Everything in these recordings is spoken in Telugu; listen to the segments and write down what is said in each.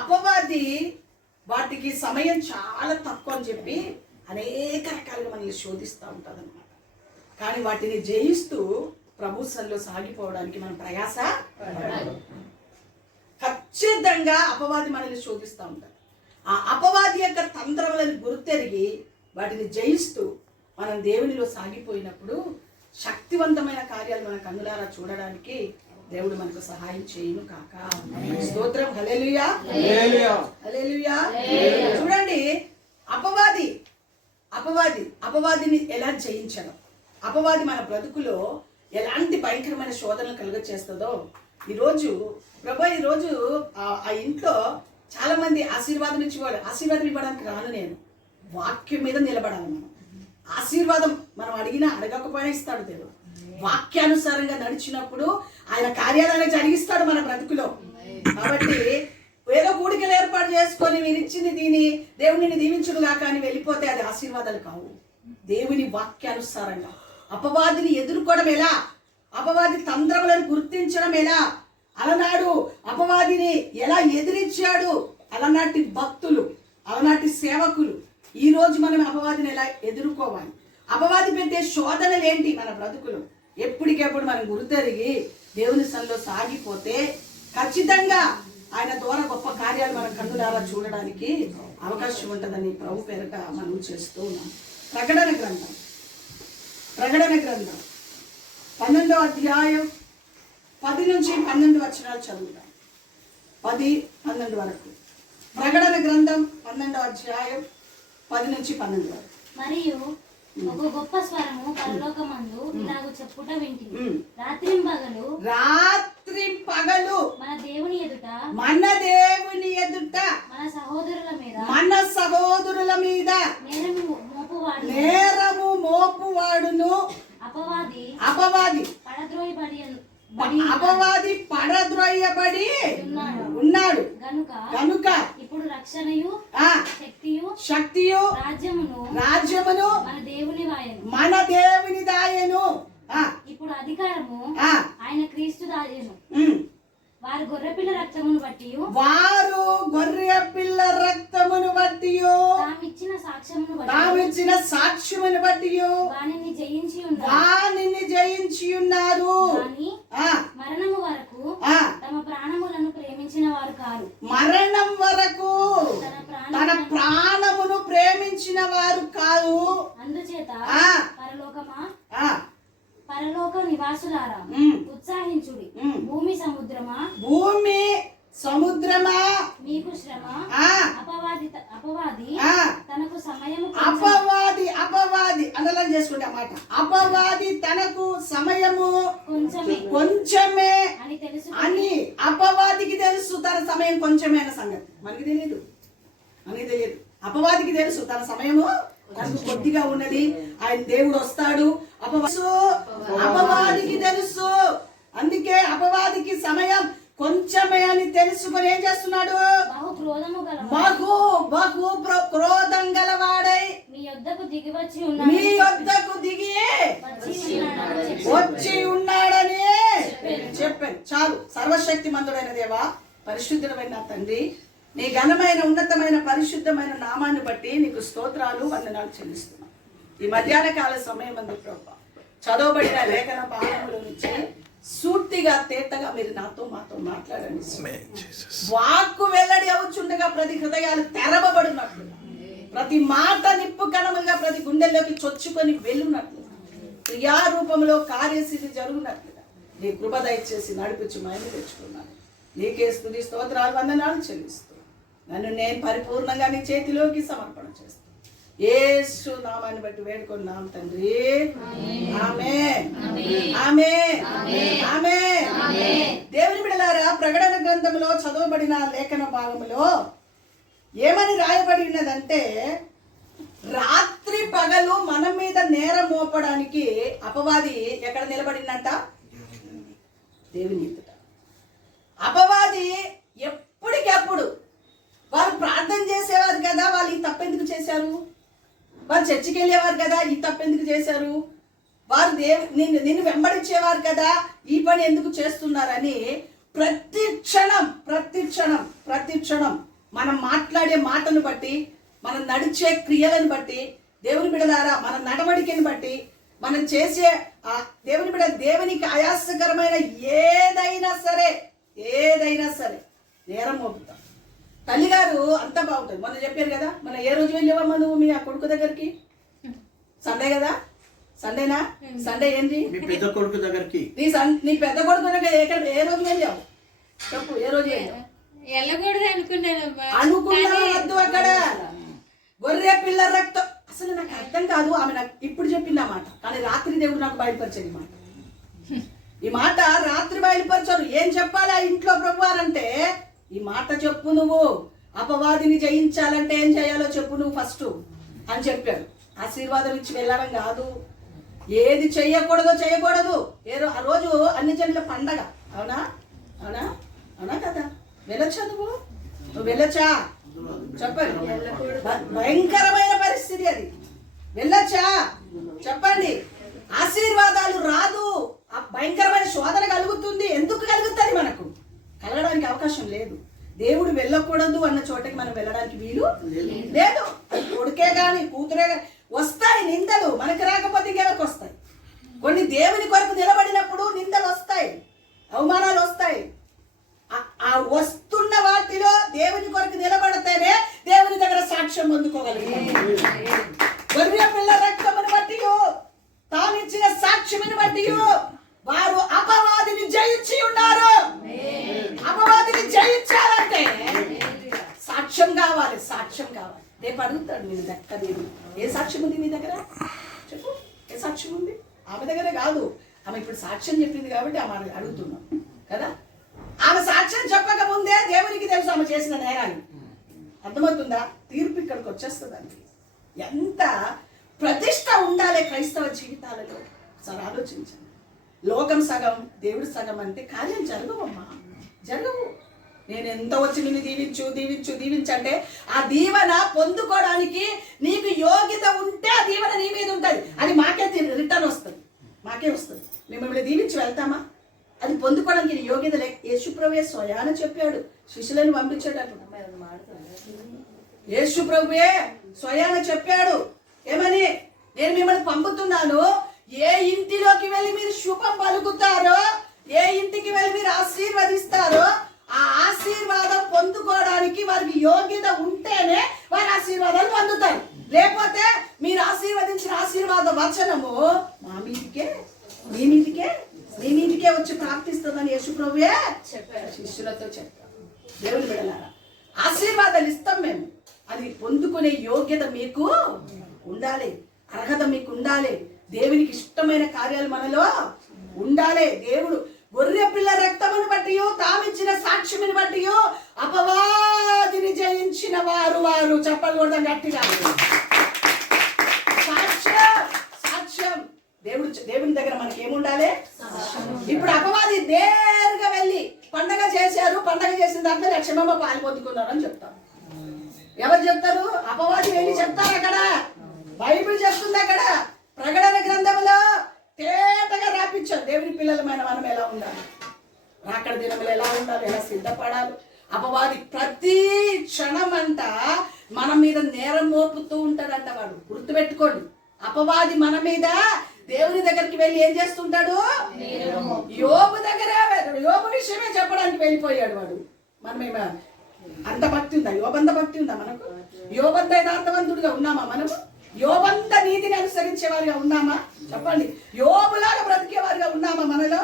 అపవాది వాటికి సమయం చాలా తక్కువ అని చెప్పి అనేక రకాలుగా మనల్ని శోధిస్తూ ఉంటుంది అనమాట. కానీ వాటిని జయిస్తూ ప్రభు సన్నిధిలో సాగిపోవడానికి మనం ప్రయాస ఖచ్చితంగా అపవాది మనల్ని శోధిస్తూ ఉంటారు. ఆ అపవాది యొక్క తంత్రములను గుర్తెరిగి వాటిని జయిస్తూ మనం దేవునిలో సాగిపోయినప్పుడు శక్తివంతమైన కార్యాలు మన కన్నులారా చూడడానికి దేవుడు మనకు సహాయం చేయును కాక. స్తోత్రం. హల్లెలూయా హల్లెలూయా. చూడండి, అపవాదిని ఎలా జయించడం, అపవాది మన బ్రతుకులో ఎలాంటి భయంకరమైన శోధనలు కలుగ చేస్తుందో ఈరోజు ఆ ఇంట్లో చాలా మంది ఆశీర్వాదం ఇవ్వడానికి రాను. నేను వాక్యం మీద నిలబడాలి. మనం ఆశీర్వాదం మనం అడిగినా అడగకపోయినా ఇస్తాడు దేవుడు. వాక్యానుసారంగా నడిచినప్పుడు ఆయన కార్యాలను జరిగిస్తాడు మన బ్రతుకులో. కాబట్టి ఏదో కూడికలు ఏర్పాటు చేసుకొని మీరు ఇచ్చింది దీని దేవుడిని దీవించుడు కాక అని వెళ్ళిపోతే అది ఆశీర్వాదాలు కావు. దేవుని వాక్యానుసారంగా అపవాదిని ఎదుర్కోవడం ఎలా, అపవాది తంత్రములను గుర్తించడం ఎలా, అలనాడు అపవాదిని ఎలా ఎదిరించాడు అలనాటి భక్తులు, అలనాటి సేవకులు, ఈ రోజు మనం అపవాదిని ఎలా ఎదుర్కోవాలి, అపవాది పెట్టే శోధనలు ఏంటి మన బ్రతుకులు, ఎప్పటికెప్పుడు మనం గుర్తెరిగి దేవుని సన్నిధిలో సాగిపోతే ఖచ్చితంగా ఆయన ద్వారా గొప్ప కార్యాలు మన కన్నులారా చూడడానికి అవకాశం ఉంటుందని ప్రభు పేరిట మనం చేస్తూ ఉన్నాం. ప్రకటన గ్రంథం 12వ అధ్యాయం 10 నుంచి 12 వచనాలు చదువుతాం. 10-12 వరకు. ప్రకటన గ్రంథం 12వ అధ్యాయం 10 నుంచి 12 వరకు. మరియు ఒక గొప్ప స్వరము పరలోకమందు ఇలాగ చెప్పుట వింటిని, రాత్రింపగలు మన దేవుని ఎదుట మన సహోదరుల మీద నేరము మోపువాడును అపవాది పడద్రోయబడి ఉన్నాడు కనుక ఇప్పుడు రక్షణయు శక్తియు రాజ్యమును మన దేవుని దాయను. ఇప్పుడు అధికారము ఆయన క్రీస్తు దాయను. వారు గొర్రెపిల్ల రక్తమును బట్టి తామిచ్చిన సాక్ష్యమును బట్టి వానిని జయించి ఉన్నారు. మరణము వరకు తమ ప్రాణములను ప్రేమించిన వారు కారు. మరణం వరకు తన ప్రాణమును ప్రేమించిన వారు కాదు. అందుచేత పరలోక నివాసులారా ఉత్సాహించుడి. భూమి సముద్రమా మీకు శ్రమ. అపవాది తనకు సమయము అపవాది అండర్లైన్ చేసుకుంటే అన్నమాట. అపవాది తనకు సమయము కొంచెమే అని అపవాదికి తెలుసు. తన సమయం కొంచెమే అన్న సంగతి మనకి తెలియదు. అపవాదికి తెలుసు తన సమయము తనకు కొద్దిగా ఉన్నది. ఆయన దేవుడు వస్తాడు. అపవాదికి తెలుసు. అందుకే అపవాదికి సమయం కొంచెమే అని తెలుసుకొని ఏం చేస్తున్నాడు? బహు క్రోధం గలవాడై మీ యొద్దకు దిగి వచ్చి ఉన్నాడని చెప్పాను. చాలు. సర్వశక్తి మంతుడైన దేవా, పరిశుద్ధమైన తండ్రి, నీ ఘనమైన ఉన్నతమైన పరిశుద్ధమైన నామాన్ని బట్టి నీకు స్తోత్రాలు వందనాలు చెల్లిస్తున్నాం. ఈ మధ్యాహ్న కాల సమయం అందు ప్రభా చదవబడిన లేఖన భాగముల నుంచి సూటిగా తేటగా మీరు మాతో మాట్లాడండి. వాక్కు వెల్లడి అవుచుండగా ప్రతి హృదయాలు తెరవబడినట్లు, ప్రతి మాట నిప్పు కణములుగా ప్రతి గుండెల్లోకి చొచ్చుకొని వెళ్ళున్నట్లు, క్రియారూపంలో కార్యసిద్ధి జరుగునట్లుగా నీ కృప దయచేసి నడిపించి మహిమ తెచ్చుకున్నాను. నీకే స్తుతి స్తోత్రాలు వందనాలు చెల్లిస్తూ నన్ను నేను పరిపూర్ణంగా నీ చేతిలోకి సమర్పణ చేస్తాను. యేసు నామాన్ని బట్టి వేడుకున్నాం తండ్రి. ఆమేన్ ఆమేన్ ఆమేన్. దేవుని బిడ్డలారా, ప్రకటన గ్రంథంలో చదవబడిన లేఖన భాగంలో ఏమని రాయబడి ఉన్నదంటే, రాత్రి పగలు మన మీద నేరం మోపడానికి అపవాది ఎక్కడ నిలబడిందంట? దేవుని ఎదుట. అపవాది ఎప్పటికెప్పుడు వారు ప్రార్థన చేసేవారు కదా, వాళ్ళు ఈ తప్పెందుకు చేశారు? వారు చర్చికి వెళ్ళేవారు కదా, ఈ తప్పెందుకు చేశారు? వారు నిన్ను వెంబడించేవారు కదా, ఈ పని ఎందుకు చేస్తున్నారని ప్రతి క్షణం మనం మాట్లాడే మాటను బట్టి, మనం నడిచే క్రియలను బట్టి, దేవుని బిడ్డలారా మన నడవడికని బట్టి, మనం చేసే దేవుని బిడ్డ దేవునికి ఆయాసకరమైన ఏదైనా సరే నేరం మోపుతాం. తల్లిగారు అంతా బాగుంటుంది. మొన్న చెప్పారు కదా, మన ఏ రోజు వెళ్ళావమ్మా నువ్వు మీ ఆ కొడుకు దగ్గరికి? సండే కదా, సండేనా? సండే ఏంటి? మీ పెద్ద కొడుకు దగ్గరికి. నీ పెద్ద కొడుకు దగ్గర ఏ రోజు వెళ్ళావు చెప్పు? ఏ రోజు వెళ్ళావు? వెళ్ళకూడదు అనుకున్నావద్దు. అక్కడ గొర్రె పిల్ల రక్తం అసలు నాకు అర్థం కాదు. ఆమె నాకు ఇప్పుడు చెప్పింది ఆ మాట, కానీ రాత్రి దేవుడు నాకు బయలుపరిచాడు ఈ మాట రాత్రి బయలుపరిచారు. ఏం చెప్పాలి ఆ ఇంట్లో ప్రభువారంటే, ఈ మాట చెప్పు, నువ్వు అపవాదిని జయించాలంటే ఏం చేయాలో చెప్పు నువ్వు ఫస్ట్ అని చెప్పాడు. ఆశీర్వాదం ఇచ్చి వెళ్ళడం కాదు, ఏది చేయకూడదు. ఆ రోజు అన్ని జనుల పండగ. అవునా అవునా అవునా కదా? వెళ్ళొచ్చా నువ్వు వెళ్ళొచ్చా చెప్పండి? భయంకరమైన పరిస్థితి అది. వెళ్ళొచ్చా చెప్పండి? ఆశీర్వాదాలు రాదు, ఆ భయంకరమైన శోధన కలుగుతుంది. ఎందుకు కలుగుతుంది? మనకు కలగడానికి అవకాశం లేదు. దేవుడు వెళ్ళకూడదు అన్న చోటకి మనం వెళ్ళడానికి వీలు లేదు. కొడుకే గాని కూతురే గాని వస్తాయి నిందలు, మనకు రాకపోతే ఇంకెవరికి వస్తాయి? కొన్ని దేవుని కొరకు నిలబడినప్పుడు నిందలు వస్తాయి, అవమానాలు వస్తాయి. ఆ వస్తున్న వాటిలో దేవుని కొరకు నిలబడితేనే దేవుని దగ్గర సాక్ష్యం పొందుకోగలుగుతాం. గొర్రె పిల్ల రక్తమును బట్టి, తామిచ్చిన సాక్ష్యమును బట్టి వారు అపవాదిని జయించి ఉన్నారు. అపవాదిని జయించాలంటే సాక్ష్యం కావాలి. రేపు అడుగుతాడు నీ దగ్గర, ఏ సాక్ష్యం ఉంది నీ దగ్గర చెప్పు? ఏ సాక్ష్యం ఉంది? ఆమె దగ్గరే కాదు, ఆమె ఇప్పుడు సాక్ష్యం చెప్పింది కాబట్టి ఆమె అడుగుతున్నాం కదా. ఆమె సాక్ష్యం చెప్పక ముందే దేవునికి తెలుసు ఆమె చేసిన నేరాలు. అర్థమవుతుందా? తీర్పు ఇక్కడికి వచ్చేస్తుందండి. ఎంత ప్రతిష్ట ఉండాలి క్రైస్తవ జీవితాలలో. సార్ ఆలోచించండి. లోకం సగం, దేవుడు సగం అంటే కార్యం జరగవమ్మా, జరగవు. నేను ఎంత వచ్చి నిన్ను దీవించంటే ఆ దీవెన పొందుకోవడానికి నీకు యోగ్యత ఉంటే ఆ దీవెన నీ మీద ఉంటుంది. అది మాకే రిటర్న్ వస్తుంది, మాకే వస్తుంది. మిమ్మల్ని దీవించి వెళ్తామా? అది పొందుకోవడానికి యోగ్యత లేక యేసుప్రభువే స్వయాన చెప్పాడు, శిష్యులను పంపించాడు. యేసుప్రభువే స్వయాన చెప్పాడు ఏమని? నేను మిమ్మల్ని పంపుతున్నాను, ఏ ఇంటిలోకి వెళ్ళి మీరు శుభం పలుకుతారో, ఏ ఇంటికి వెళ్ళి మీరు ఆశీర్వదిస్తారో, ఆ ఆశీర్వాదం పొందుకోవడానికి వారికి యోగ్యత ఉంటేనే వారి ఆశీర్వాదాలు పొందుతారు. లేకపోతే మీరు ఆశీర్వదించిన ఆశీర్వాద వచనము మా మీదికే, మీ మీదికే వచ్చి ప్రార్థిస్తుందని యేసుప్రభువే చెప్పారు, శిష్యులతో చెప్పారు. దేవుని బిడ్డలారా, ఆశీర్వాదాలు ఇస్తాం మేము, అది పొందుకునే యోగ్యత మీకు ఉండాలి, అర్హత మీకు ఉండాలి. దేవునికి ఇష్టమైన కార్యాలు మనలో ఉండాలి. దేవుడు గొర్రె పిల్ల రక్తమును బట్టి, తామిచ్చిన సాక్ష్యమును బట్టి అపవాదిని జయించిన వారు చెప్పకూడదు గట్టిగా. సాక్ష్యం దేవుని దగ్గర మనకి ఏముండాలి? ఇప్పుడు అపవాది నేరుగా వెళ్ళి పండగ చేశారు, పండగ చేసిన దాంట్లో లక్ష్మమ్మ పాలు పొందుకున్నారు అని చెప్తారు. ఎవరు చెప్తారు? అపవాది వెళ్ళి చెప్తారు. అక్కడ బైబిల్ చెప్తుంది, అక్కడ ప్రకటన గ్రంథంలో తేటగా రాపించారు దేవుని పిల్లలమైన మనం ఎలా ఉండాలి, రాకడ దినములు ఎలా ఉండాలి, ఎలా సిద్ధపడాలి. అపవాది ప్రతి క్షణం అంట మన మీద నేరం మోపుతూ ఉంటాడంట. వాడు గుర్తుపెట్టుకోండి, అపవాది మన మీద దేవుని దగ్గరికి వెళ్ళి ఏం చేస్తుంటాడు? యోబు దగ్గర, యోబు విషయమే చెప్పడానికి వెళ్ళిపోయాడు వాడు. మనమేమో అంత భక్తి ఉందా? యోబంత భక్తి ఉందా మనకు? యోబంత యథార్థవంతుడిగా ఉన్నామా మనము? యోబంత నీతిని అనుసరించే వారిగా ఉన్నామా చెప్పండి? యోబులాగా బ్రతికే వారిగా ఉన్నామా మనలో?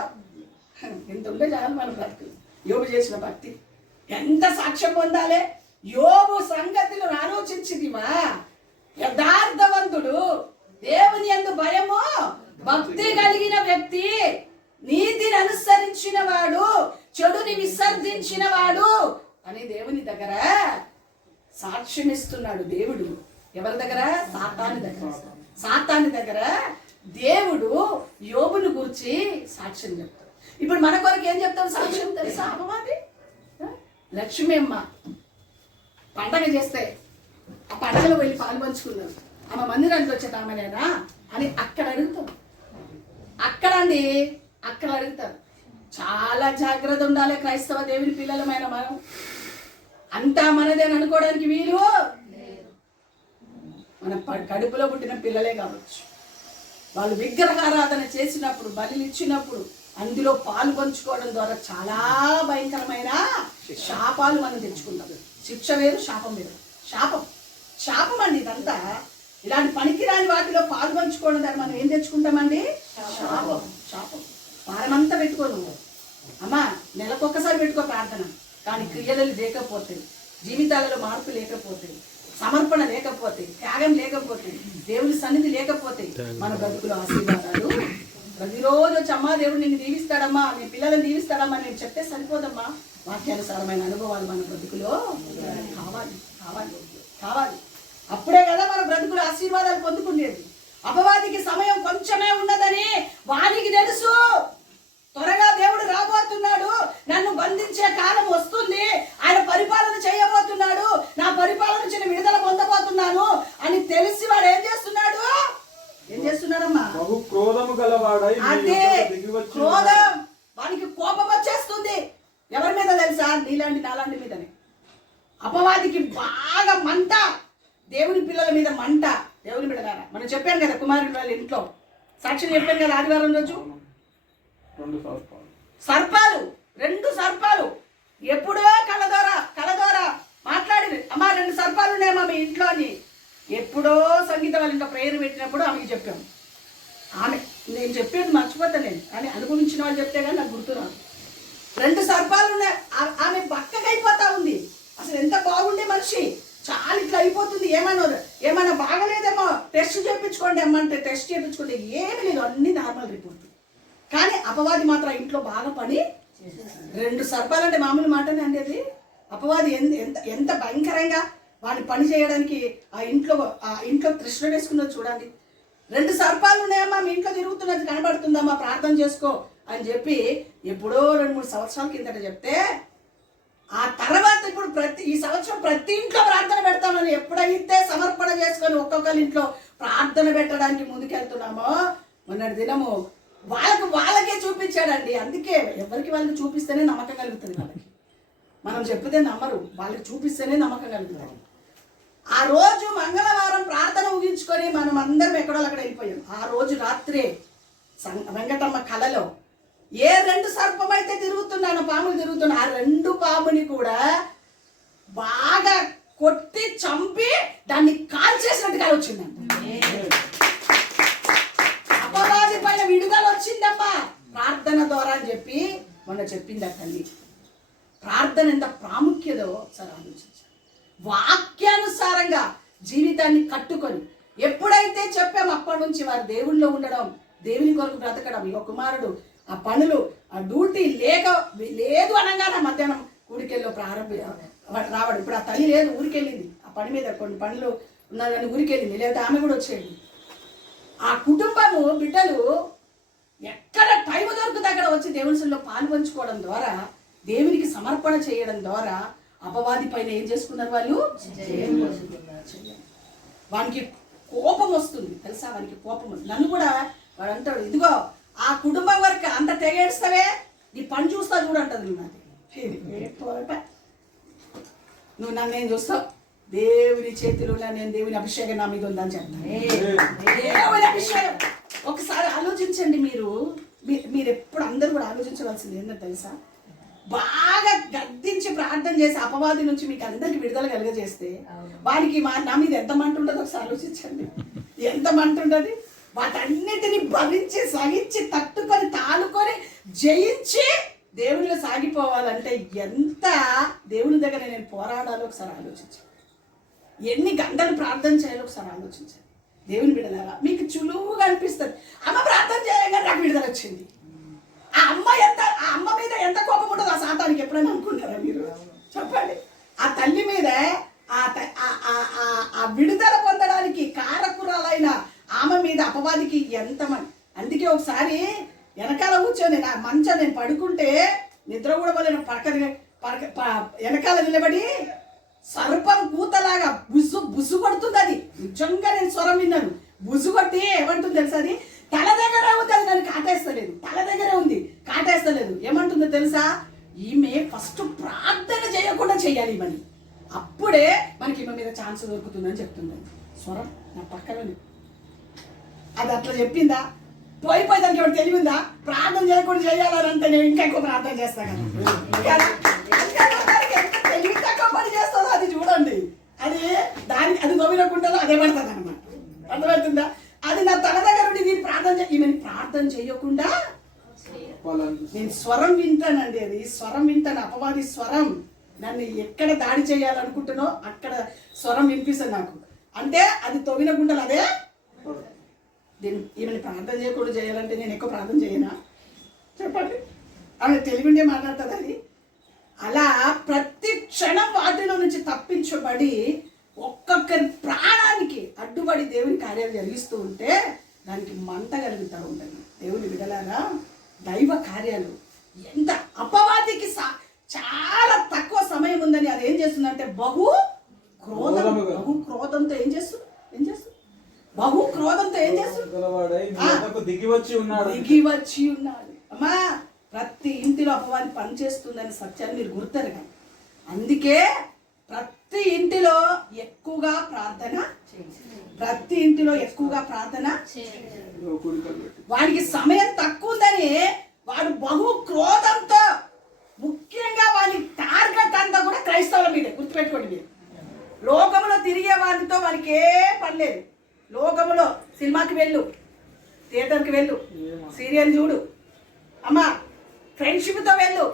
ఎంత ఉండే చాలు మన బ్రతుకు. యోబు చేసిన భక్తి ఎంత సాక్ష్యం పొందాలి. యోబు సంగతిలో ఆలోచించిదివా? యథార్థవంతుడు, దేవుని యందు భయము భక్తి కలిగిన వ్యక్తి, నీతిని అనుసరించిన వాడు, చెడుని విసర్జించిన వాడు అని దేవుని దగ్గర సాక్ష్యం ఇస్తున్నాడు దేవుడు. ఎవరి దగ్గర? సాతాను దగ్గర దేవుడు యోబును గురించి సాక్ష్యం చెప్తాడు. ఇప్పుడు మన కొరకు ఏం చెప్తాడు సాక్ష్యం తెలుసా? అపవాది లక్ష్మీ అమ్మ పండగ చేస్తే ఆ పండగలో వెళ్ళి పాలు పంచుకున్నాడు, ఆమె మందిరానికి వచ్చేట ఆమెనేనా అని అక్కడ అడుగుతాం. అక్కడ అడుగుతారు. చాలా జాగ్రత్త ఉండాలి క్రైస్తవ దేవుని పిల్లలమైన మనం. అంతా మనదే అని అనుకోవడానికి వీలు. మన కడుపులో పుట్టిన పిల్లలే కావచ్చు, వాళ్ళు విగ్రహారాధన చేసినప్పుడు, బలి ఇచ్చినప్పుడు అందులో పాలు పంచుకోవడం ద్వారా చాలా భయంకరమైన శాపాలు మనం తెచ్చుకుంటాం. శిక్ష వేరు, శాపం వేరు. శాపం అండి ఇదంతా. ఇలాంటి పనికిరాని వాటిలో పాలు పంచుకోవడం ద్వారా మనం ఏం తెచ్చుకుంటామండి? శాపం. వారమంతా పెట్టుకోను అమ్మా, నెలకొక్కసారి పెట్టుకో ప్రార్థన. కానీ క్రియలు లేకపోతే, జీవితాలలో మార్పు లేకపోతే, సమర్పణ లేకపోతే, త్యాగం లేకపోతే, దేవుని సన్నిధి లేకపోతే మన బ్రతుకులో ఆశీర్వాదాలు ప్రతిరోజు వచ్చి అమ్మా దేవుడు నిన్ను దీవిస్తాడమ్మా, నీ పిల్లలను దీవిస్తాడమ్మా నేను చెప్తే సరిపోదమ్మా. వాక్యానుసారమైన అనుభవాలు మన బ్రతుకులో కావాలి. అప్పుడే కదా మన బ్రతుకులు ఆశీర్వాదాలు పొందుకునేది. అపవాదికి సమయం కొంచెమే ఉన్నదని వానికి తెలుసు. త్వరగా దేవుడు రాబోతున్నాడు, నన్ను బంధించే కాలం వస్తుంది, ఆయన పరిపాలన చేయబోతున్నాడు, నా పరిపాలన నుంచి నేను విడుదల పొందబోతున్నాను అని తెలిసి వాడు ఏం చేస్తున్నాడమ్మా? అదే క్రోధం. వానికి కోపం వచ్చేస్తుంది. ఎవరి మీద తెలుసా? నీలాంటి నాలాంటి మీదనే. అపవాదికి బాగా మంట, దేవుని పిల్లల మీద మంట. దేవుని బిడ్డలారా, మనం చెప్పాను కదా కుమారుడు వాళ్ళ ఇంట్లో సాక్షి చెప్పాను కదా ఆదివారం రోజు. 2 సర్పాలు ఎప్పుడో కళ ద్వారా మాట్లాడింది. అమ్మా 2 సర్పాలు ఉన్నాయమ్మా మీ ఇంట్లో అని ఎప్పుడో సంగీత వాళ్ళ ఇంట్లో ప్రేయర్ పెట్టినప్పుడు ఆమెకి చెప్పాము. నేను చెప్పేది మర్చిపోతా నేను, కానీ అనుభవించిన వాళ్ళు చెప్తే కానీ నాకు గుర్తురాదు. 2 సర్పాలు ఉన్నాయి. ఆమె బక్కగైపోతా ఉంది. అసలు ఎంత బాగుండే మనిషి, చాలా ఇట్లా అయిపోతుంది. ఏమన్నా బాగలేదేమో టెస్ట్ చేయించుకోండి అమ్మంటే టెస్ట్ చేయించుకోండి, ఏమి లేదు, అన్ని నార్మల్ రిపోర్ట్. కానీ అపవాది మాత్రం ఇంట్లో బాగా పని 2 సర్పాలు అంటే మామూలు మాటనే అండి అది. అపవాది ఎంత భయంకరంగా వాడిని పని చేయడానికి ఆ ఇంట్లో తృష్ణ వేసుకున్నది చూడండి. 2 సర్పాలు ఉన్నాయమ్మా మీ ఇంట్లో తిరుగుతున్నది కనబడుతుందమ్మా, ప్రార్థన చేసుకో అని చెప్పి ఎప్పుడో 2-3 సంవత్సరాల కిందట చెప్తే, ఆ తర్వాత ఇప్పుడు ఈ సంవత్సరం ప్రతి ఇంట్లో ప్రార్థన పెడతామని ఎప్పుడైతే సమర్పణ చేసుకొని ఒక్కొక్కరి ఇంట్లో ప్రార్థన పెట్టడానికి ముందుకెళ్తున్నామో, మొన్నటి దినము వాళ్ళకే చూపించాడండి. అందుకే ఎవరికి వాళ్ళకి చూపిస్తేనే నమ్మకం కలుగుతుంది. మనం చెప్పితే నమ్మరు, వాళ్ళకి చూపిస్తేనే నమ్మకం కలుగుతుంది. ఆ రోజు మంగళవారం ప్రార్థన ముగించుకొని మనం అందరం ఎక్కడో అక్కడ వెళ్ళిపోయాం. ఆ రోజు రాత్రే వెంకటమ్మ కళలో ఏ 2 సర్పం అయితే పాములు తిరుగుతున్నా, ఆ 2 పాముని కూడా బాగా కొట్టి చంపి దాన్ని కాల్చేసినట్టుగా వచ్చిందంట. అపవాది పైన విడుదల వచ్చిందమ్మా ప్రార్థన ద్వారా అని చెప్పి మొన్న చెప్పింది ఆ తల్లి. ప్రార్థన ఎంత ప్రాముఖ్యదో ఒకసారి ఆలోచించాలి. వాక్యానుసారంగా జీవితాన్ని కట్టుకొని ఎప్పుడైతే చెప్పాము అప్పటి నుంచి వారు దేవుళ్ళో ఉండడం, దేవుని కొరకు బ్రతకడం. ఇక కుమారుడు ఆ పనులు, ఆ డ్యూటీ లేదు అనగానే మధ్యాహ్నం ఊరికెళ్ళి రావడం. ఇప్పుడు ఆ తల్లి లేదు, ఊరికెళ్ళింది. ఆ పని మీద కొన్ని పనులు ఉన్నారు కానీ ఊరికెళ్ళింది, లేదా ఆమె కూడా వచ్చేది. ఆ కుటుంబము బిడ్డలు ఎక్కడ టైం దొరుకుతుంది అక్కడ వచ్చి దేవునిలో పాలు పంచుకోవడం ద్వారా, దేవునికి సమర్పణ చేయడం ద్వారా అపవాది పైన ఏం చేసుకున్నారు వాళ్ళు? వానికి కోపం వస్తుంది తెలుసా, వానికి కోపం వస్తుంది. నన్ను కూడా వాడు అంటాడు, ఇదిగో ఆ కుటుంబం వరకు అంత తెగేస్తావే, నీ పని చూస్తా చూడంటది. నువ్వు నన్ను ఏం చూస్తావు? దేవుని చేతిలో నేను దేవుని అభిషేకం నా మీద ఉందని చెప్తాను. దేవుని అభిషేకం ఒకసారి ఆలోచించండి. మీరు ఎప్పుడు అందరూ కూడా ఆలోచించవలసింది ఏంటో తెలుసా? బాగా గద్దించి ప్రార్థన చేసి అపవాది నుంచి మీకు అందరికి విడుదల కలుగజేస్తే వారికి నా మీద ఎంత మంట ఉంటుందో ఒకసారి ఆలోచించండి. ఎంత మంట ఉంటుంది? వాటన్నిటిని భరించి సహించి తట్టుకొని తాలుకొని జయించి దేవునిలో సాగిపోవాలంటే ఎంత దేవుని దగ్గర నేను పోరాడాలో ఒకసారి ఆలోచించాను. ఎన్ని గంటలు ప్రార్థన చేయాలో ఒకసారి ఆలోచించాను. దేవుని బిడ్డలారా, మీకు చులువుగా అనిపిస్తుంది. అమ్మ ప్రార్థన చేయగానే నాకు విడుదల వచ్చింది. ఆ అమ్మ మీద ఎంత కోపం ఉంటుందో ఆ సాతానికి ఎప్పుడైనా అనుకుంటారా మీరు? చెప్పండి. ఆ తల్లి మీద ఆ విడుదల పొందడానికి కారకురాలైన ఆమె మీద అపవాదికి ఎంతమంది. అందుకే ఒకసారి వెనకాల కూర్చొని నా మంచం నేను పడుకుంటే నిద్ర కూడా వల్ల వెనకాల నిలబడి సర్పం కూతలాగా బుసు కొడుతుంది. అది నిజంగా నేను స్వరం విన్నాను. బుసు కొట్టి ఏమంటుంది తెలుసా? అది తల దగ్గరే ఉంది, అది నన్ను కాటేస్తలేదు. తల దగ్గరే ఉంది, కాటేస్తలేదు. ఏమంటుందో తెలుసా? ఈమె ఫస్ట్ ప్రార్థన చేయకుండా చేయాలి ఈమెని, అప్పుడే మనకి ఈమె మీద ఛాన్స్ దొరుకుతుందని చెప్తుంది. స్వరం నా పక్కన అది అట్లా చెప్పిందా? పోయి దానికి ఎవరు తెలివిందా? ప్రార్థన చేయకుండా చేయాలని అంటే నేను ఇంకా ఎక్కువ ప్రార్థన చేస్తాను కదా. ఎంత తెలివి తక్కువ పని చేస్తుందో అది చూడండి. అది అది నవ్వినకుండా అదే పడుతుంది అనమాట. అర్థమవుతుందా? అది నా తల దగ్గర ఉండి నేను ఈమెను ప్రార్థన చేయకుండా నేను స్వరం వింటానండి. అది స్వరం వింటాను, అపవాది స్వరం. నన్ను ఎక్కడ దాడి చేయాలనుకుంటున్నో అక్కడ స్వరం వినిపిస్తుంది నాకు. అంటే అది తవ్విన గుంటలు అదే. ఈమెను ప్రార్థన చేయకుండా చేయాలంటే నేను ఎక్కువ ప్రార్థన చేయనా? చెప్పండి. ఆమె తెలివిండే మాట్లాడుతుంది అది. అలా ప్రతి క్షణం వాటిలో నుంచి తప్పించబడి ఒక్కొక్కరి ప్రాణానికి అడ్డుపడి దేవుని కార్యాలు జరిగిస్తూ ఉంటే దానికి మంట కలుగుతూ ఉంటుంది. దేవుని విడలాగా దైవ కార్యాలు ఎంత అపవాదికి చాలా తక్కువ సమయం ఉందని అది ఏం చేస్తుందంటే బహు క్రోధంతో ఏం చేస్తుంది? బహు క్రోధంతో ఏం చేస్తుంది? దిగి వచ్చి ఉన్నాడు. అమ్మా, ప్రతి ఇంటిలో అపవాది పనిచేస్తుందని సత్యాన్ని మీరు గుర్తెరగా. అందుకే ప్రతి ఇంటిలో ఎక్కువగా ప్రార్థన, వాడికి సమయం తక్కువ ఉందని వాడు బహు క్రోధంతో, ముఖ్యంగా వాడి టార్గెట్ అంతా కూడా క్రైస్తవుల మీదే. గుర్తుపెట్టుకోండి మీరు. లోకములో తిరిగే వారితో వారికి ఏ పని లేదు. లోకములో సినిమాకి వెళ్ళు, థియేటర్కి వెళ్ళు, సీరియల్ చూడు, అమ్మా ఫ్రెండ్షిప్తో వెళ్ళు,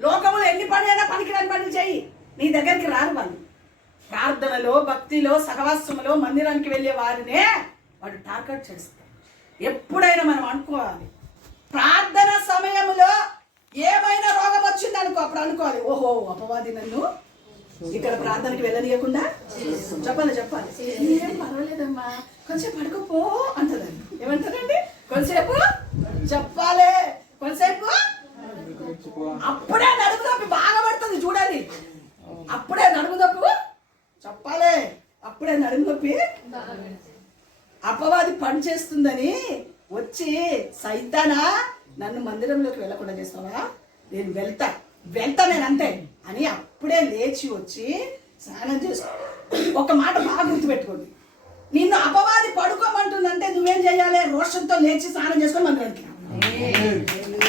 లోకములో ఎన్ని పని అయినా పనికిరాని పనులు చేయి, నీ దగ్గరికి రారు వాళ్ళు. ప్రార్థనలో, భక్తిలో, సహవాసములో, మందిరానికి వెళ్ళే వారినే వాడు టార్గెట్ చేస్తాడు. ఎప్పుడైనా మనం అనుకోవాలి, ప్రార్థన సమయంలో ఏమైనా రోగం వచ్చింది అనుకో, అప్పుడు అనుకోవాలి, ఓహో అపవాది నన్ను ఇక్కడ ప్రార్థనకి వెళ్ళనీయకుండా చెప్పాలి. ఏం పర్వాలేదమ్మా, కొంచెంసేపు పడుకోపో అంటదండి. ఏమంటారండి? కొంచెంసేపు చెప్పాలి, కొంచెంసేపు. అప్పుడే నడుము నొప్పి బాగా పడుతుంది చూడాలి. అప్పుడే నడుము నొప్పి చెప్పాలి, అప్పుడే నడుము నొప్పి. అపవాది పని చేస్తుందని వచ్చి, సైతానా నన్ను మందిరంలోకి వెళ్ళకుండా చేస్తావా? నేను వెళ్తా నేను అంతే అని అప్పుడే లేచి వచ్చి స్నానం చేసుకో. ఒక మాట బాగా గుర్తుపెట్టుకోండి, నిన్ను అపవాది పడుకోమంటుందంటే నువ్వేం చేయాలి? రోషంతో లేచి స్నానం చేసుకొని మందిరానికి.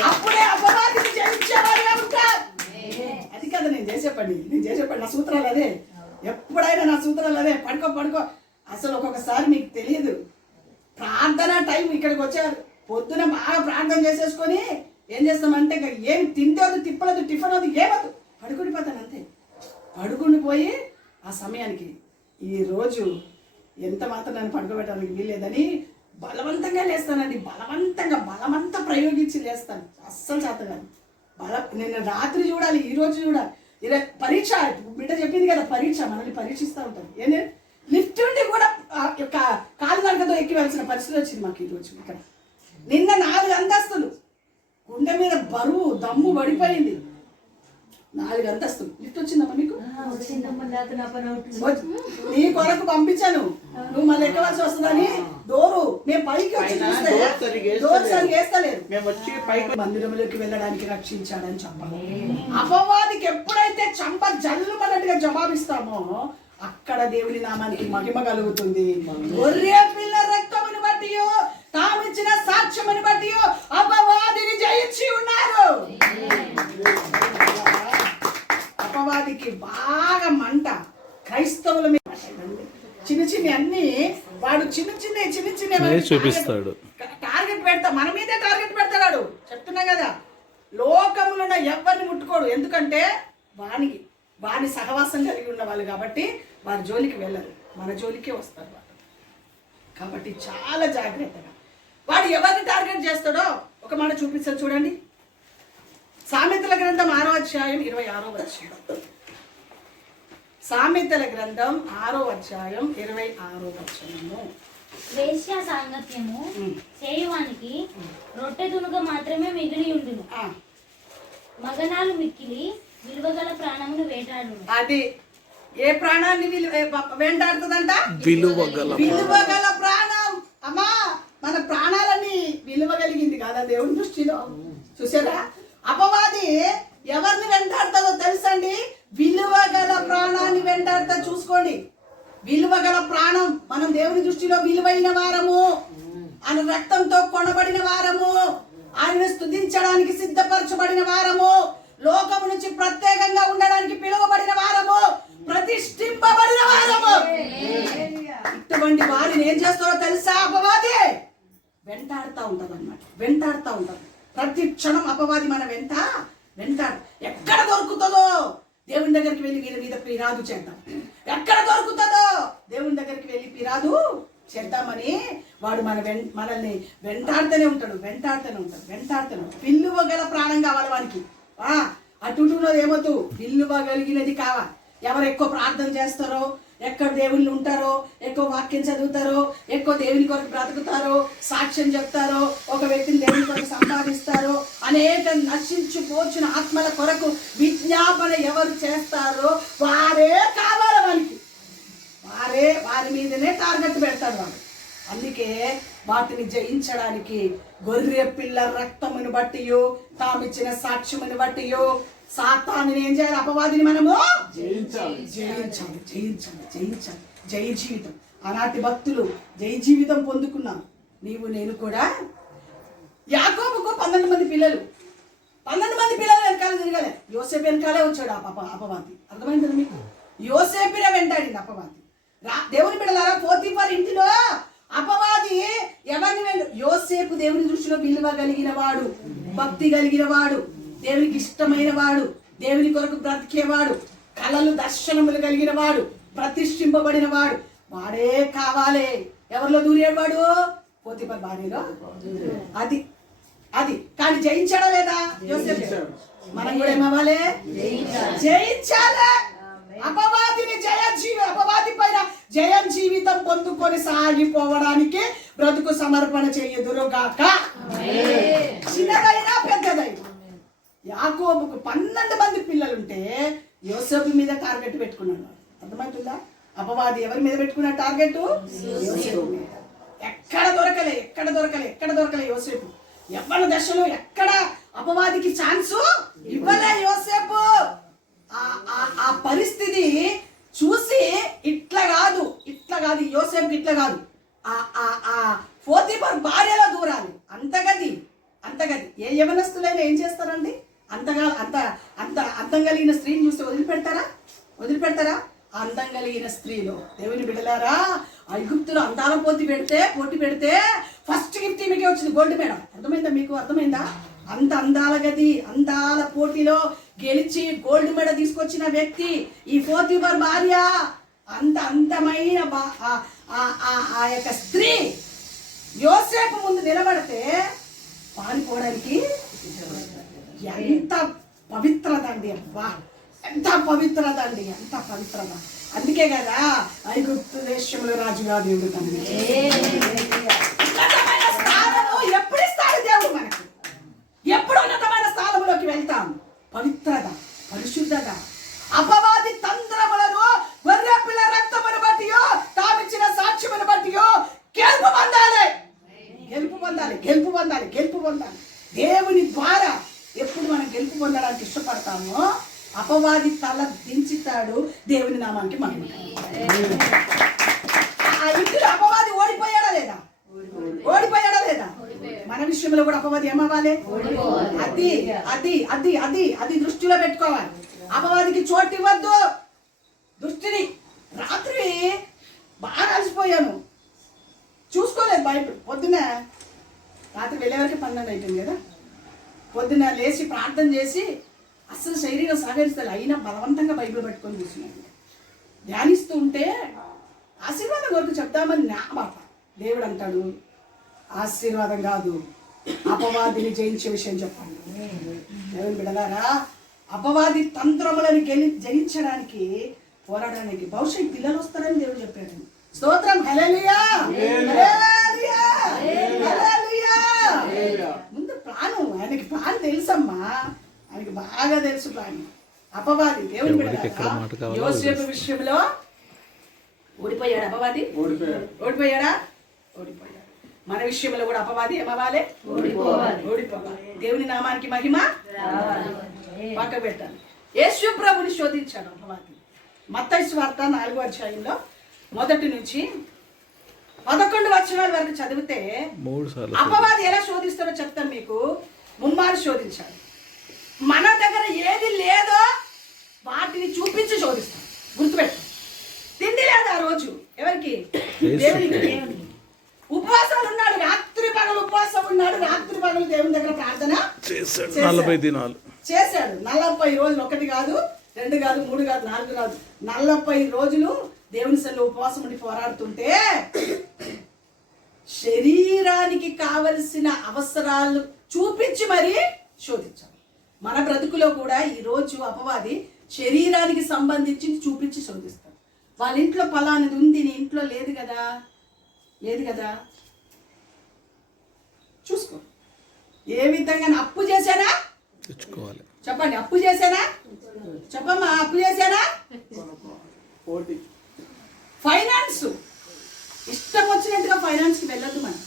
అప్పుడే అపవాదిని జయించేవాడిగా ఉంటారు. అది కదా నేను చేసే పని. నా సూత్రాలు అదే. ఎప్పుడైనా నా సూత్రాలు అదే. పడుకో. అసలు ఒక్కొక్కసారి మీకు తెలియదు, ప్రార్థన టైం ఇక్కడికి వచ్చారు, పొద్దున బాగా ప్రార్థన చేసేసుకొని ఏం చేస్తామంటే ఇంకా ఏం తింటేది, తిప్పలేదు, టిఫిన్ అది ఏమదు, పడుకుండిపోతాను అంతే. పడుకుండిపోయి ఆ సమయానికి ఈరోజు ఎంత మాత్రం నన్ను పడుకోబెట్టడానికి వీల్లేదని బలవంతంగా లేస్తానండి. బలమంతా ప్రయోగించి లేస్తాను. అస్సలు చేతగాను. నిన్న రాత్రి చూడాలి, ఈరోజు చూడాలి. పరీక్ష, బిడ్డ చెప్పింది కదా పరీక్ష, మనల్ని పరీక్షిస్తూ ఉంటారు. ఏంటి లిఫ్ట్ ఉండి కూడా కాలు నడకతో ఎక్కి వెళ్ళిన పరిస్థితి వచ్చింది మాకు ఈరోజు ఇక్కడ. నిన్న 4 అంతస్తులు, గుండె మీద బరువు దమ్ము పడిపోయింది. 4 అంతస్తులు లిఫ్ట్ వచ్చిందమ్మా మీకు? నీ కొరకు పంపించాను, నువ్వు మళ్ళీ ఎక్కవలసి వస్తుందని. డోరు మేము పైకి వచ్చి చూస్తే డోర్ సరిగ్గా వేస్తలేదు. మందిరంలోకి వెళ్ళడానికి రక్షించాడని చెప్పాలి. అపవాదికి ఎప్పుడైతే చంప జల్లుమన్నట్టుగా జవాబిస్తామో అక్కడ దేవుని నామానికి మహిమ కలుగుతుంది. గొర్రె పిల్ల రక్తముని బట్టి, తామిచ్చిన సాక్ష్యముని బట్టి అపవాదిని జయించి ఉన్నారు. అపవాదికి బాగా మంట క్రైస్తవుల మీద. చిన్న అన్ని వాడు చిన్న చూపిస్తాడు, టార్గెట్ పెడతా, మన మీదే టార్గెట్ పెడతాడు. చెప్తున్నా కదా, లోకములో ఎవరిని ముట్టుకోడు. ఎందుకంటే వాని సహవాసం కలిగి ఉన్న వాళ్ళు కాబట్టి వారి జోలికి వెళ్ళరు, మన జోలికే వస్తారు వాడు. కాబట్టి చాలా జాగ్రత్తగా వాడు ఎవరిని టార్గెట్ చేస్తాడో ఒక మాట చూపిస్తాడు చూడండి. సామెతల గ్రంథం 6వ అధ్యాయం 26వ వచనం. సామెతల గ్రంథం 6వ అధ్యాయం 26వ వచనము. వేశ్య సాంగత్యము చేయువానికి రొట్టె దునుగ మాత్రమే మిగిలి ఉండును, మగనాలు మిక్కిలి విలువగల ప్రాణమును వేటాడు. అది ఏ ప్రాణాన్ని వెంటాడుతుందంట? విలువగల ప్రాణం. అమ్మా, మన ప్రాణాలని విలువ కలిగింది కదా దేవుని దృష్టిలో. చూసారా, అపవాది ఎవరిని వెంటాడుతుందో తెలుసండి? విలువ గల ప్రాణాన్ని వెంటాడుతా. చూసుకోండి, విలువ గల ప్రాణం. మనం దేవుని దృష్టిలో విలువైన వారము, ఆయన రక్తంతో కొనబడిన వారము, ఆయనను స్తుతించడానికి సిద్ధపరచబడిన వారము, లోకము నుంచి ప్రత్యేకంగా ఉండడానికి పిలువబడిన వారము, ప్రతిష్ఠింపబడిన వారము. ఇటువంటి వారిని ఏం చేస్తారో తెలుసా? అపవాది వెంటాడుతూ ఉంటది అన్నమాట, వెంటాడుతూ ఉంటది. ప్రతి క్షణం అపవాది మన వెంటాడు. ఎక్కడ దొరుకుతుందో దేవుని దగ్గరికి వెళ్ళి వీళ్ళ మీద పిరాదు చేద్దాం, ఎక్కడ దొరుకుతుందో దేవుని దగ్గరికి వెళ్ళి పిరాదు చేద్దామని వాడు మనల్ని వెంటాడుతూనే ఉంటాడు. విల్లువ గల ప్రాణం కావాలి వానికి. అటున్నది ఏమొద్దు, విల్లువ కలిగినది కావాలి. ఎవరు ఎక్కువ ప్రార్థన చేస్తారో, ఎక్కడ దేవుళ్ళు ఉంటారో, ఎక్కువ వాక్యం చదువుతారో, ఎక్కువ దేవుని కొరకు బ్రతుకుతారో, సాక్ష్యం చెప్తారో, ఒక వ్యక్తిని దేవుని కొరకు సంపాదిస్తారో, అనేక నశించిపోచిన ఆత్మల కొరకు విజ్ఞాపన ఎవరు చేస్తారో వారే కావాలి వానికి. వారి మీదనే టార్గెట్ పెడతాడు వాడు. అందుకే వాటిని జయించడానికి గొర్రె పిల్ల రక్తమును బట్టియో, తామిచ్చిన సాక్ష్యమును బట్టియో సాతాను ఏం చేయాలి? అపవాదిని మనము జయించాలి. జయ జీవితం. ఆనాటి భక్తులు జయ జీవితం పొందుకున్నాం. నీవు నేను కూడా. యాకోబుకు 12 మంది పిల్లలు, 12 మంది పిల్లలు వెనకాల తిరగలే. యోసేపు వెనకాలే వచ్చాడు అపవాది. అర్థమైంది మీకు? యోసేపునే వెంటాడింది అపవాది. దేవుని బిడ్డలారా, పోతీఫర్ ఇంటిలో అపవాది ఎవరిని యోసేపు దేవుని దృష్టిలో విలువ కలిగిన వాడు, భక్తి కలిగిన వాడు, దేవునికి ఇష్టమైన వాడు, దేవుని కొరకు బ్రతికేవాడు, కళలు దర్శనములు కలిగిన వాడు, ప్రతిష్ఠింపబడిన వాడు, వాడే కావాలి. ఎవరిలో దూరేడు వాడు? పోతీఫర్ భార్యలో. అది కానీ జయించాడా లేదా యోసేపు? మనం కూడా ఏమవ్వాలి? జయించాలి. అపవాది పైన జయం జీవితం పొందుకొని సాగిపోవడానికి బ్రతుకు సమర్పణ చేయదురుగాక. చిన్నదైనా పెద్దదైనా. యాకోబుకు 12 మంది పిల్లలుంటే యోసేపు మీద టార్గెట్ పెట్టుకున్నాడు. అర్థమవుతుందా? అపవాది ఎవరి మీద పెట్టుకున్న టార్గెట్? యోసేపు మీద. ఎక్కడ దొరకలే యోసేపు. యవ్వన దశలో ఎక్కడ అపవాదికి ఛాన్సు ఇవ్వలే యోసేపు. ఆ పరిస్థితి చూసి ఇట్లా కాదు యోసేపు, ఇట్లా కాదు, ఆ పోతీఫర్ భార్యలో దూరాలి. అంతగది. ఏ యవనస్తులైనా ఏం చేస్తారండి? అంత అందం కలిగిన స్త్రీని చూస్తే వదిలిపెడతారా? అందం కలిగిన స్త్రీలో దేవుని బిడ్డలారా, ఐగుప్తులో అందాల పోటీ పెడితే ఫస్ట్ గిఫ్ట్ ఈమెకే వచ్చింది, గోల్డ్ మేడం. అర్థమైందా? అంత అందాల గది, అందాల పోటీలో గెలిచి గోల్డ్ మెడల్ తీసుకొచ్చిన వ్యక్తి ఈ పోతీఫర్ భార్య. అంత అందమైన ఆ యొక్క స్త్రీ యోసేపు ముందు నిలబడితే పారిపోవడానికి ఎంత పవిత్రత అండి! అబ్బా, ఎంత పవిత్రత. అందుకే కదా ఐగుప్తు దేశంలో రాజుగా దేవుడు తండ్రి స్థానము ఎప్పుడు ఇస్తాడు దేవుడు మనకు? ఎప్పుడు ఉన్నతమైన స్థానంలోకి వెళ్తాం? పవిత్రత, పరిశుద్ధత. అపవాది తంత్రములను గొర్రె పిల్ల రక్తమును బట్టియో, తామిచ్చిన సాక్ష్యమును బట్టియో గెలుపు పొందాలి. దేవుని ద్వారా ఎప్పుడు మనం గెలుపు పొందడానికి ఇష్టపడతామో అపవాది తల దించుతాడు. దేవుని నామానికి మహిమ. ఆ ఇంటిలో అపవాది ఓడిపోయాడా లేదా? మన విషయంలో కూడా అపవాది ఏమవ్వాలి? అది దృష్టిలో పెట్టుకోవాలి. అపవాదికి చోటు ఇవ్వద్దు. దృష్టిని రాత్రి బాగా అలసిపోయాను, చూసుకోలేదు బైబిల్. పొద్దున రాత్రి వెళ్ళేవరకు 12 అయిపోయింది కదా. పొద్దున లేచి ప్రార్థన చేసి అస్సలు శరీరం సహకరిస్తారు, అయినా బలవంతంగా బైబిల్ పట్టుకొని కూర్చున్నాను. ధ్యానిస్తూ ఉంటే ఆశీర్వాదం కొరకు చెప్తామని నా మాట. దేవుడు అంటాడు, ఆశీర్వాదం కాదు, అపవాదిని జయించే విషయం చెప్పండి. దేవుని బిడ్డలారా, అపవాది తంత్రములను జయించడానికి, పోరాడడానికి భవిష్యత్ పిల్లలు వస్తారని దేవుడు చెప్పాడు. స్తోత్రం. హల్లెలూయా. ముందు ప్లాను, ఆయనకి ప్లాన్ తెలుసమ్మా, ఆయనకి బాగా తెలుసు ప్లాన్. అపవాది దేవుని బిడ్డలారా, యోసేపు విషయంలో ఓడిపోయాడు. అపవాది ఓడిపోయాడా? మన విషయంలో కూడా అపవాది ఏమవ్వాలి? ఓడిపోవాలి. దేవుని నామానికి మహిమ పక్క పెట్టాలి. యేసు ప్రభుని శోధించాడు అపవాది. మత్తయి సువార్త 4వ అధ్యాయంలో 1 నుంచి 11 వచనాల వరకు చదివితే అపవాది ఎలా శోధిస్తాడో చెప్తాను మీకు. ముమ్మారు శోధించాడు. మన దగ్గర ఏది లేదో వాటిని చూపించి శోధిస్తాడు. గుర్తుపెట్టు. తిండి లేదు ఆ రోజు ఎవరికి? దేవునికి. ఉపవాసాలు ఉన్నాడు, రాత్రి పగలు ఉపవాసం ఉన్నాడు, రాత్రి పగలు దేవుని దగ్గర ప్రార్థన చేశాడు. 40 దినాలు చేశాడు. 40 రోజులు, 1 కాదు, 2 కాదు, 3 కాదు, 4 కాదు, 40 రోజులు దేవుని సన్నిధిలో ఉపవాసం ఉండి పోరాడుతుంటే శరీరానికి కావలసిన అవసరాలు చూపించి మరీ శోధించాలి. మన బ్రతుకులో కూడా ఈరోజు అపవాది శరీరానికి సంబంధించి చూపించి శోధిస్తాడు. వాళ్ళ ఇంట్లో ఫలానిది ఉంది, నీ ఇంట్లో లేదు కదా, లేదు కదా, చూసుకో. ఏ విధంగా అప్పు చేశానా తెచ్చుకోవాలి చెప్పండి. అప్పు చేశానా చెప్పమ్మా. అప్పు చేశానా? ఫైనాన్స్ ఇష్టం వచ్చినట్టుగా ఫైనాన్స్కి వెళ్ళొద్దు. మనం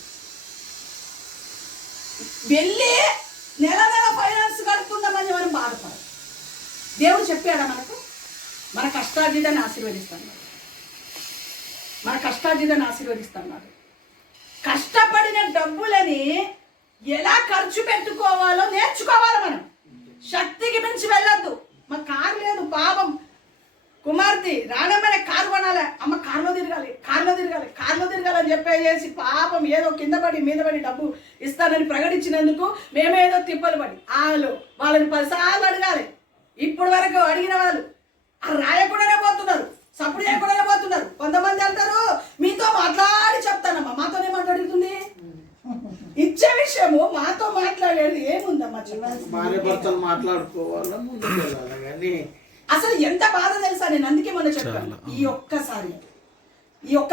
వెళ్ళి నెల ఫైనాన్స్ కడుతుందామని మనం బాధపడాలి. దేవుడు చెప్పాడా మనకు? మన కష్టార్జితాన్ని ఆశీర్వదిస్తాడు. మన కష్టార్జితాన్ని ఆశీర్వదిస్తున్నాడు. కష్టపడిన డబ్బులని ఎలా ఖర్చు పెట్టుకోవాలో నేర్చుకోవాలి. మనం శక్తికి మించి వెళ్ళొద్దు. మా కారు లేదు, పాపం కుమార్తె రానమ్మనే కారు కొనాలి, అమ్మ కారులో తిరగాలి, కారులో తిరగాలి, కారులో తిరగాలి అని చెప్పేసి పాపం ఏదో కింద పడి మీద పడి డబ్బు ఇస్తానని ప్రకటించినందుకు మేమేదో తిప్పలు పడి వాళ్ళని 10 సార్లు అడగాలి. ఇప్పుడు వరకు అడిగిన వాళ్ళు రాయకుండానే పోతున్నారు, సప్పుడు చేయకుండానే పోతున్నారు. కొంతమంది అంటారు మీతో మాట్లాడి చెప్తానమ్మా. మాతోనే మాట్లాడుతుంది. ఇచ్చే విషయము మాతో మాట్లాడేది ఏముందమ్మా? మాట్లాడుకోవాలి. అసలు ఎంత బాధ తెలుసా? నేను అందుకే మొన్న చెప్పాను, ఈ ఒక్క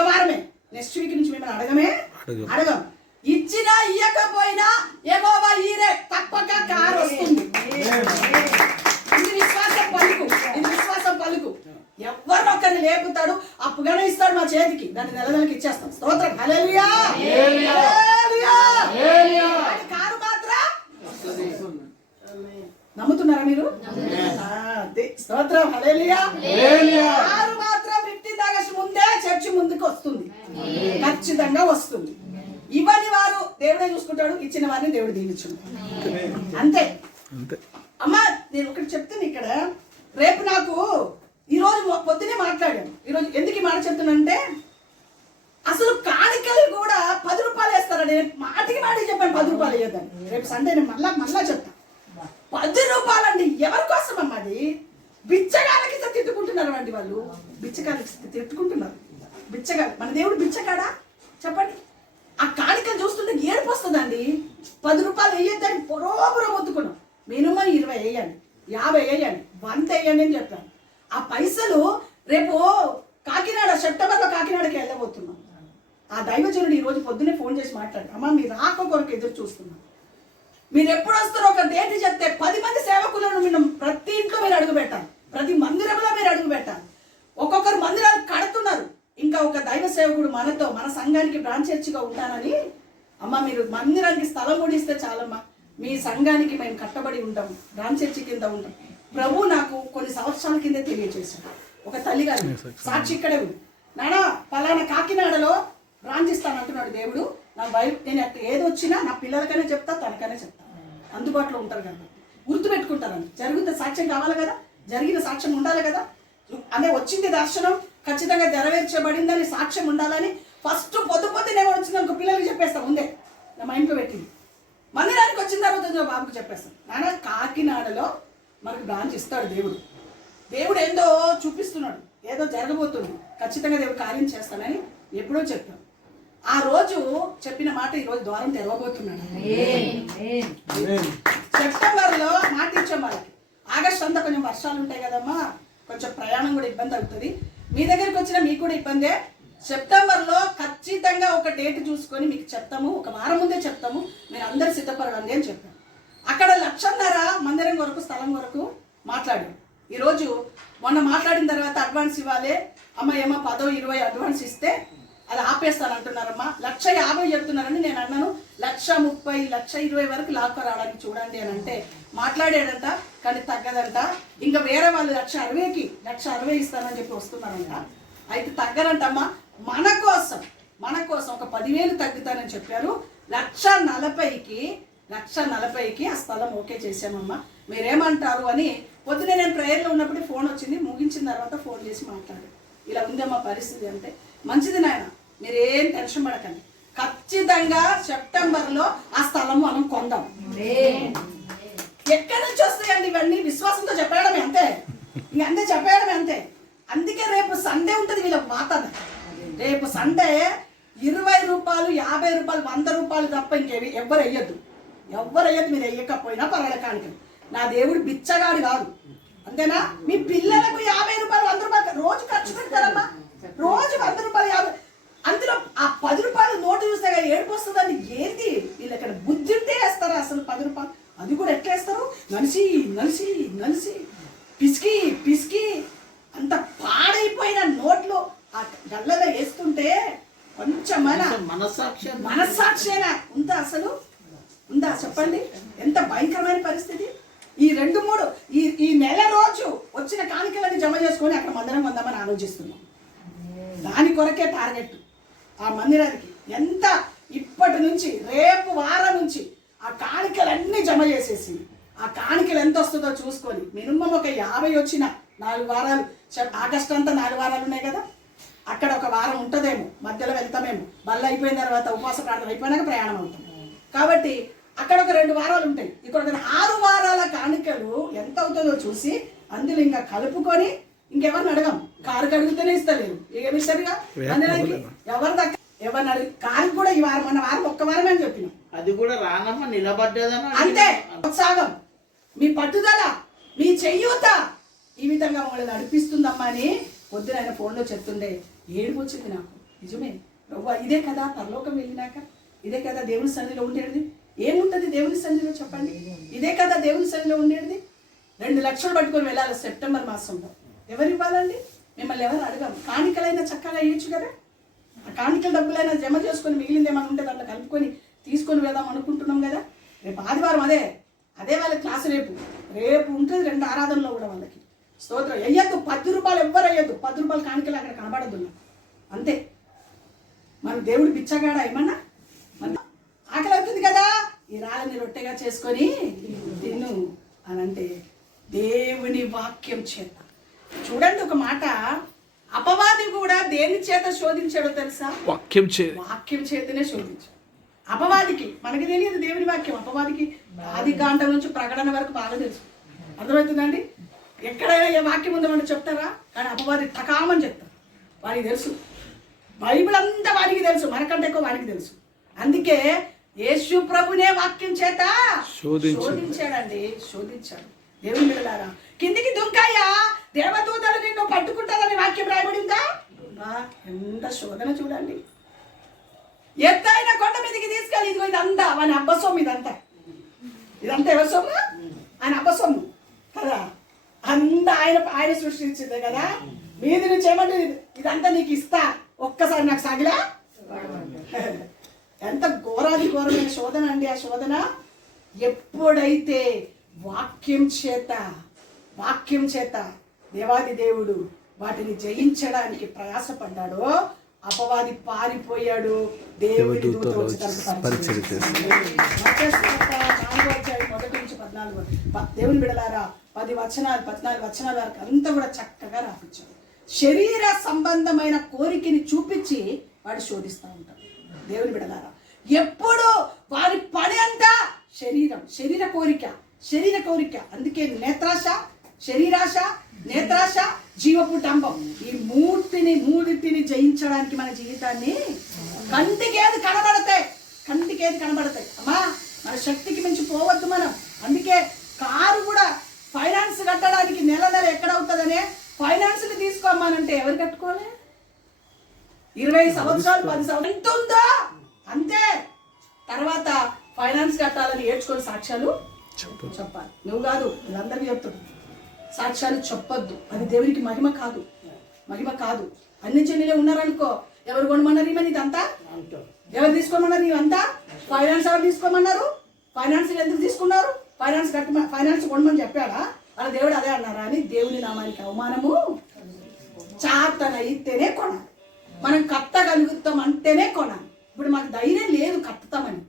వారమే, నెక్స్ట్ వీక్ నుంచి మేము అడగం. ఇచ్చినా ఇయ్యకపోయినా యెహోవా ఈరే, తప్పక కారు వస్తుంది. ఇది విశ్వాసం పలుకు. ఎవరినొక్కరిని లేపుతాడు, అప్పుగానే ఇస్తాడు మా చేతికి, దాన్ని నెలకి ఇచ్చేస్తాం. స్తోత్రం. హల్లెలూయా. కారు మాత్రం నమ్ముతున్నారా మీరు? స్తోత్రం. హల్లెలూయా. కారు మాత్రం 15 ఆగస్టు ముందే చర్చి ముందుకు వస్తుంది, ఖచ్చితంగా వస్తుంది. ఇవన్నీ వారు దేవుడే చూసుకుంటాడు, ఇచ్చిన వారిని దేవుడు దీవించుకుంటాడు. అంతే. అమ్మా నేను ఒకటి చెప్తాను ఇక్కడ. రేపు నాకు ఈరోజు పొద్దునే మాట్లాడాను. ఈరోజు ఎందుకు ఈ మాట చెప్తానంటే, అసలు కాணிకలు కూడా 10 రూపాయలు వేస్తారా? నేను మాటికి చెప్పాను 10 రూపాయలు వేయద్దని. రేపు సండే నేను మళ్ళా చెప్తాను. 10 రూపాయలండి. ఎవరి కోసం అమ్మా? అది బిచ్చగాళ్ళకి తిట్టుకుంటున్నారు అండి వాళ్ళు. బిచ్చగాళ్ళకి తిట్టుకుంటున్నారు. బిచ్చగాడు. మన దేవుడు బిచ్చగాడా చెప్పండి? ఆ కాணிకలు చూస్తుంటే ఏడుపు వస్తుందండి. 10 రూపాయలు వేయద్దని పొరోపురం ఒత్తుకున్నాం. మినిమం 20 వేయండి, 50 వేయండి, 100 వేయండి అని చెప్పాను. ఆ పైసలు రేపు సెప్టెంబర్లో కాకినాడకి వెళ్ళబోతున్నాం. ఆ దైవజనుడు ఈరోజు పొద్దున్నే ఫోన్ చేసి మాట్లాడు, అమ్మా మీరు రాక కొరకు ఎదురు చూస్తున్నాం, మీరు ఎప్పుడు వస్తారో ఒక డేట్ చెప్తే 10 మంది సేవకులను మీరు ప్రతి ఇంట్లో మీరు అడుగు పెట్టాలి, ప్రతి మందిరంలో మీరు అడుగు పెట్టాలి. ఒక్కొక్కరు మందిరాలు కడుతున్నారు. ఇంకా ఒక దైవ సేవకుడు మనతో మన సంఘానికి బ్రాంచ్ చర్చిగా ఉంటానని, అమ్మ మీరు మందిరానికి స్థలం కూడా ఇస్తే చాలమ్మా, మీ సంఘానికి మేము కట్టబడి ఉంటాం, బ్రాంచ్ చర్చి కింద ఉంటాం. ప్రభు నాకు కొన్ని సంవత్సరాల కిందే తెలియజేశాడు. ఒక తల్లిగారు సాక్షి ఇక్కడే ఉంది, నానా పలానా కాకినాడలో బ్రాంచ్ ఇస్తాను అంటున్నాడు దేవుడు. నా నేను ఏది వచ్చినా నా పిల్లలకైనా చెప్తా, తనకైనా చెప్తా, అందుబాటులో ఉంటారు కదా, గుర్తుపెట్టుకుంటారని. జరుగుతున్న సాక్ష్యం కావాలి కదా, జరిగిన సాక్ష్యం ఉండాలి కదా, అనే వచ్చింది దర్శనం ఖచ్చితంగా నెరవేర్చబడిందని సాక్ష్యం ఉండాలని ఫస్ట్ పొద్దునే వచ్చింది అనుకో పిల్లలకి చెప్పేస్తాం. ముందే నా మైండ్లో పెట్టింది. మందిరానికి వచ్చిన తర్వాత బాబుకి చెప్పేస్తాను, నాన్న కాకినాడలో మనకు బ్రాంచ్ ఇస్తాడు దేవుడు, దేవుడు ఏందో చూపిస్తున్నాడు, ఏదో జరగబోతుంది, ఖచ్చితంగా దేవుడు కార్యం చేస్తానని ఎప్పుడో చెప్పాను. ఆ రోజు చెప్పిన మాట ఈ రోజు ద్వారం తెరవబోతున్నాడు. సెప్టెంబర్లో మాట ఇచ్చాం వాళ్ళకి. ఆగస్ట్ అంతా కొంచెం వర్షాలు ఉంటాయి కదమ్మా, కొంచెం ప్రయాణం కూడా ఇబ్బంది అవుతుంది, మీ దగ్గరికి వచ్చినా మీకు కూడా ఇబ్బందే. సెప్టెంబర్లో ఖచ్చితంగా ఒక డేట్ చూసుకొని మీకు చెప్తాము, ఒక వారం ముందే చెప్తాము, మీరు అందరు సిద్ధపడండి అని చెప్పాను. అక్కడ 1,50,000 మందిరం కొరకు స్థలం కొరకు మాట్లాడాం. ఈరోజు మొన్న మాట్లాడిన తర్వాత అడ్వాన్స్ ఇవ్వాలి అమ్మ, ఏమో 10-20 అడ్వాన్స్ ఇస్తే అది ఆపేస్తాను అంటున్నారమ్మా. 1,50,000 చెప్తున్నారని నేను అన్నాను. 1,30,000, 1,20,000 వరకు లాక్కు చూడండి అని అంటే మాట్లాడాడంట. కానీ తగ్గదంట. ఇంకా వేరే వాళ్ళు 1,60,000కి 1,60,000 ఇస్తానని చెప్పి వస్తున్నారంట. అయితే తగ్గరంటమ్మా. మన కోసం ఒక 10,000 తగ్గుతానని చెప్పారు. 1,40,000కి ఆ స్థలం ఓకే చేశామమ్మా. మీరేమంటారు అని పొద్దునే నేను ప్రేయర్లో ఉన్నప్పుడు ఫోన్ వచ్చింది. ముగించిన తర్వాత ఫోన్ చేసి మాట్లాడు, ఇలా ఉందమ్మా పరిస్థితి అంటే. మంచిది నాయన, మీరేం టెన్షన్ పడకండి. ఖచ్చితంగా సెప్టెంబర్లో ఆ స్థలం మనం కొందాం. ఎక్కడి నుంచి వస్తాయండి ఇవన్నీ? విశ్వాసంతో చెప్పేయడమే అంతే, ఇంకంతే చెప్పేయడమే అంతే. అందుకే రేపు సండే ఉంటుంది వీళ్ళకి వాతావరణం. రేపు సండే 20 రూపాయలు, 50 రూపాయలు, 100 రూపాయలు తప్ప ఇంకేవి ఎవ్వరు వెయ్యొద్దు. మీరు వెయ్యకపోయినా పర్వాలేదు. కానీ నా దేవుడు బిచ్చగాడు కాదు, అంతేనా? మీ పిల్లలకు 50 రూపాయలు, 100 రూపాయలు రోజు ఖర్చు పెడతారమ్మా. రోజు 100 రూపాయలు, 50. అందులో ఆ 10 రూపాయలు నోటు చూస్తే ఏడుపు వస్తుందండి. ఏంటి వీళ్ళు ఇక్కడ బుద్ధి ఉంటే వేస్తారా అసలు 10 రూపాయలు? అది కూడా ఎట్లా వేస్తారు? నలిసి పిసికి అంత పాడైపోయిన నోట్లు ఆ గల్లలో వేస్తుంటే కొంచెం మనస్సాక్షేనా ఉందా? అసలు ఉందా చెప్పండి? ఎంత భయంకరమైన పరిస్థితి. ఈ 2-3 ఈ నెల రోజు వచ్చిన కాணிకలన్నీ జమ చేసుకొని అక్కడ మందిరం కొందామని ఆలోచిస్తున్నాం. దాని కొరకే టార్గెట్ ఆ మందిరానికి. ఎంత ఇప్పటి నుంచి రేపు వారం నుంచి ఆ కాணிకలన్నీ జమ చేసేసి ఆ కాணிకలు ఎంత వస్తుందో చూసుకొని మినిమం ఒక 50 వచ్చిన 4 వారాలు. ఆగస్టు అంతా 4 వారాలు ఉన్నాయి కదా, అక్కడ ఒక వారం ఉంటుందేమో, మధ్యలో వెళ్తామేమో. బల్ల అయిపోయిన తర్వాత ఉపవాస ప్రార్థన అయిపోయినాక ప్రయాణం అవుతాం. కాబట్టి అక్కడ ఒక 2 వారాలు ఉంటాయి. ఇక్కడ ఒక 6 వారాల కాணிకలు ఎంత అవుతుందో చూసి అందులో ఇంకా కలుపుకొని ఇంకెవరిని అడగం. కారు కడుగుతూనే ఇస్తలేరు, ఏమిస్తారుగా మందిరానికి. ఎవరిని అడిగి కారు కూడా ఈ వారం, మన వారం ఒక్క వారమే అని చెప్పినాం. అది కూడా రానమ్మ నిలబడ్డదని అంతే. ఉత్సాహం, మీ పట్టుదల, మీ చెయ్యూత ఈ విధంగా మమ్మల్ని నడిపిస్తుందమ్మా అని పొద్దున ఆయన ఫోన్లో చెప్తుండే ఏడుపు వచ్చింది నాకు. నిజమే ప్రభు, ఇదే కదా పరలోకం వెళ్ళినాక, ఇదే కదా దేవుని సన్నిధిలో ఉండేది. ఏముంటుంది దేవుని సన్నిధిలో చెప్పండి? ఇదే కదా దేవుని సన్నిధిలో ఉండేది. 2 లక్షలు పట్టుకొని వెళ్ళాలి సెప్టెంబర్ మాసంలో. ఎవరు ఇవ్వాలండి? మిమ్మల్ని ఎవరు అడగం. కాணிకలైనా చక్కగా ఇవ్వచ్చు కదా. ఆ కాணிకల డబ్బులైనా జమ చేసుకొని మిగిలింది ఏమైనా ఉంటే దాంట్లో కలుపుకొని తీసుకొని వెళ్దాం అనుకుంటున్నాం కదా. రేపు ఆదివారం అదే వాళ్ళ క్లాసు రేపు ఉంటుంది 2 ఆరాధనలో కూడా వాళ్ళకి. స్తోత్రం. వెయ్యద్దు 10 రూపాయలు, ఎవ్వరు అయ్యద్దు 10 రూపాయలు కాணிకలు అక్కడ కనబడద్దు. అంతే. మన దేవుడు బిచ్చగాడా ఏమన్నా? ఆకలి అవుతుంది కదా, ఈ రాళ్ళని రొట్టెగా చేసుకొని తిను అని అంటే దేవుని వాక్యం చేత. చూడండి ఒక మాట, అపవాది కూడా దేని చేత శోధించాడో తెలుసా? వాక్యం చేతనే శోధించాడు. అపవాదికి మనకి తెలియదు దేవుని వాక్యం. అపవాదికి ఆదికాండం నుంచి ప్రకటన వరకు బాగా తెలుసు. అర్థమవుతుందండి? ఎక్కడైనా ఏ వాక్యం ఉందామని చెప్తారా? కానీ అపవాది టకామని చెప్తారు. వాడికి తెలుసు, బైబిల్ అంతా వాడికి తెలుసు, మనకంటే ఎక్కువ వాడికి తెలుసు. అందుకే యేసు ప్రభునే వాక్యం చేత శోధించాడండి. దేవుని బిడ్డలారా, కిందికి దుంకాయా, దేవదూతలు నిన్ను పట్టుకుంటారని వాక్యం రాయబడిందా? ఎంత శోధన చూడండి. ఎత్తైన కొండ మీదకి తీసుకెళ్ళి ఇదిగో ఇదంతా వాని అబ్బసొమ్ము. ఇదంతా ఎవరి సొమ్ము? ఆయన అబ్బసొమ్ము కదా. అంతా ఆయన సృష్టించిందే కదా. మీది నుంచి ఏమంటే ఇదంతా నీకు ఇస్తా, ఒక్కసారి నాకు సాగిలా. ఎంత ఘోరమైన శోధన అండి ఆ శోధన. ఎప్పుడైతే వాక్యం చేత దేవాది దేవుడు వాటిని జయించడానికి ప్రయాసపడ్డాడో అపవాది పారిపోయాడు. దేవుడి దూత వచ్చి దేవుని బిడలారా 10 వచనాలు 14 వచనాల వరకు అంతా కూడా చక్కగా రాపించాడు. శరీర సంబంధమైన కోరికని చూపించి వాడు శోధిస్తూ ఉంటాడు. దేవుని బిడలారా, ఎప్పుడు వారి పని అంతా శరీర కోరిక. అందుకే శరీరాశ, నేత్రాశ, జీవపుటంబం, ఈ మూడింటిని జయించడానికి మన జీవితాన్ని కంటికి ఏది కనబడతాయి అమ్మా. మన శక్తికి మించి పోవద్దు మనం. అందుకే కారు కూడా ఫైనాన్స్ కట్టడానికి నెల ఎక్కడవుతుందనే ఫైనాన్స్ తీసుకోమానంటే ఎవరు కట్టుకోలే? 20 సంవత్సరాలు 10 సంవత్సరాలు ఎంత ఉందా అంతే. తర్వాత ఫైనాన్స్ కట్టాలని ఏడ్చుకొని సాక్ష్యాలు చెప్పాలి. నువ్వు కాదు, వీళ్ళందరికీ చెప్తాడు. సాక్ష్యాలు చెప్పొద్దు, అది దేవునికి మహిమ కాదు. అన్ని జనులే ఉన్నారనుకో, ఎవరు కొనమన్నారు ఈమె ఇదంతా? ఎవరు తీసుకోమన్నారు ఇవంతా? ఫైనాన్స్ ఎవరు తీసుకోమన్నారు? ఫైనాన్స్ ఎందుకు తీసుకున్నారు? ఫైనాన్స్ కొనమని చెప్పాడా? వాళ్ళ దేవుడు అదే అన్నారా అని దేవుని నామానికి అవమానము చాతన అయితేనే కొనాలి. మనం కట్టగలుగుతాం అంటేనే కొనాలి. ఇప్పుడు మాకు ధైర్యం లేదు కట్టుతామని.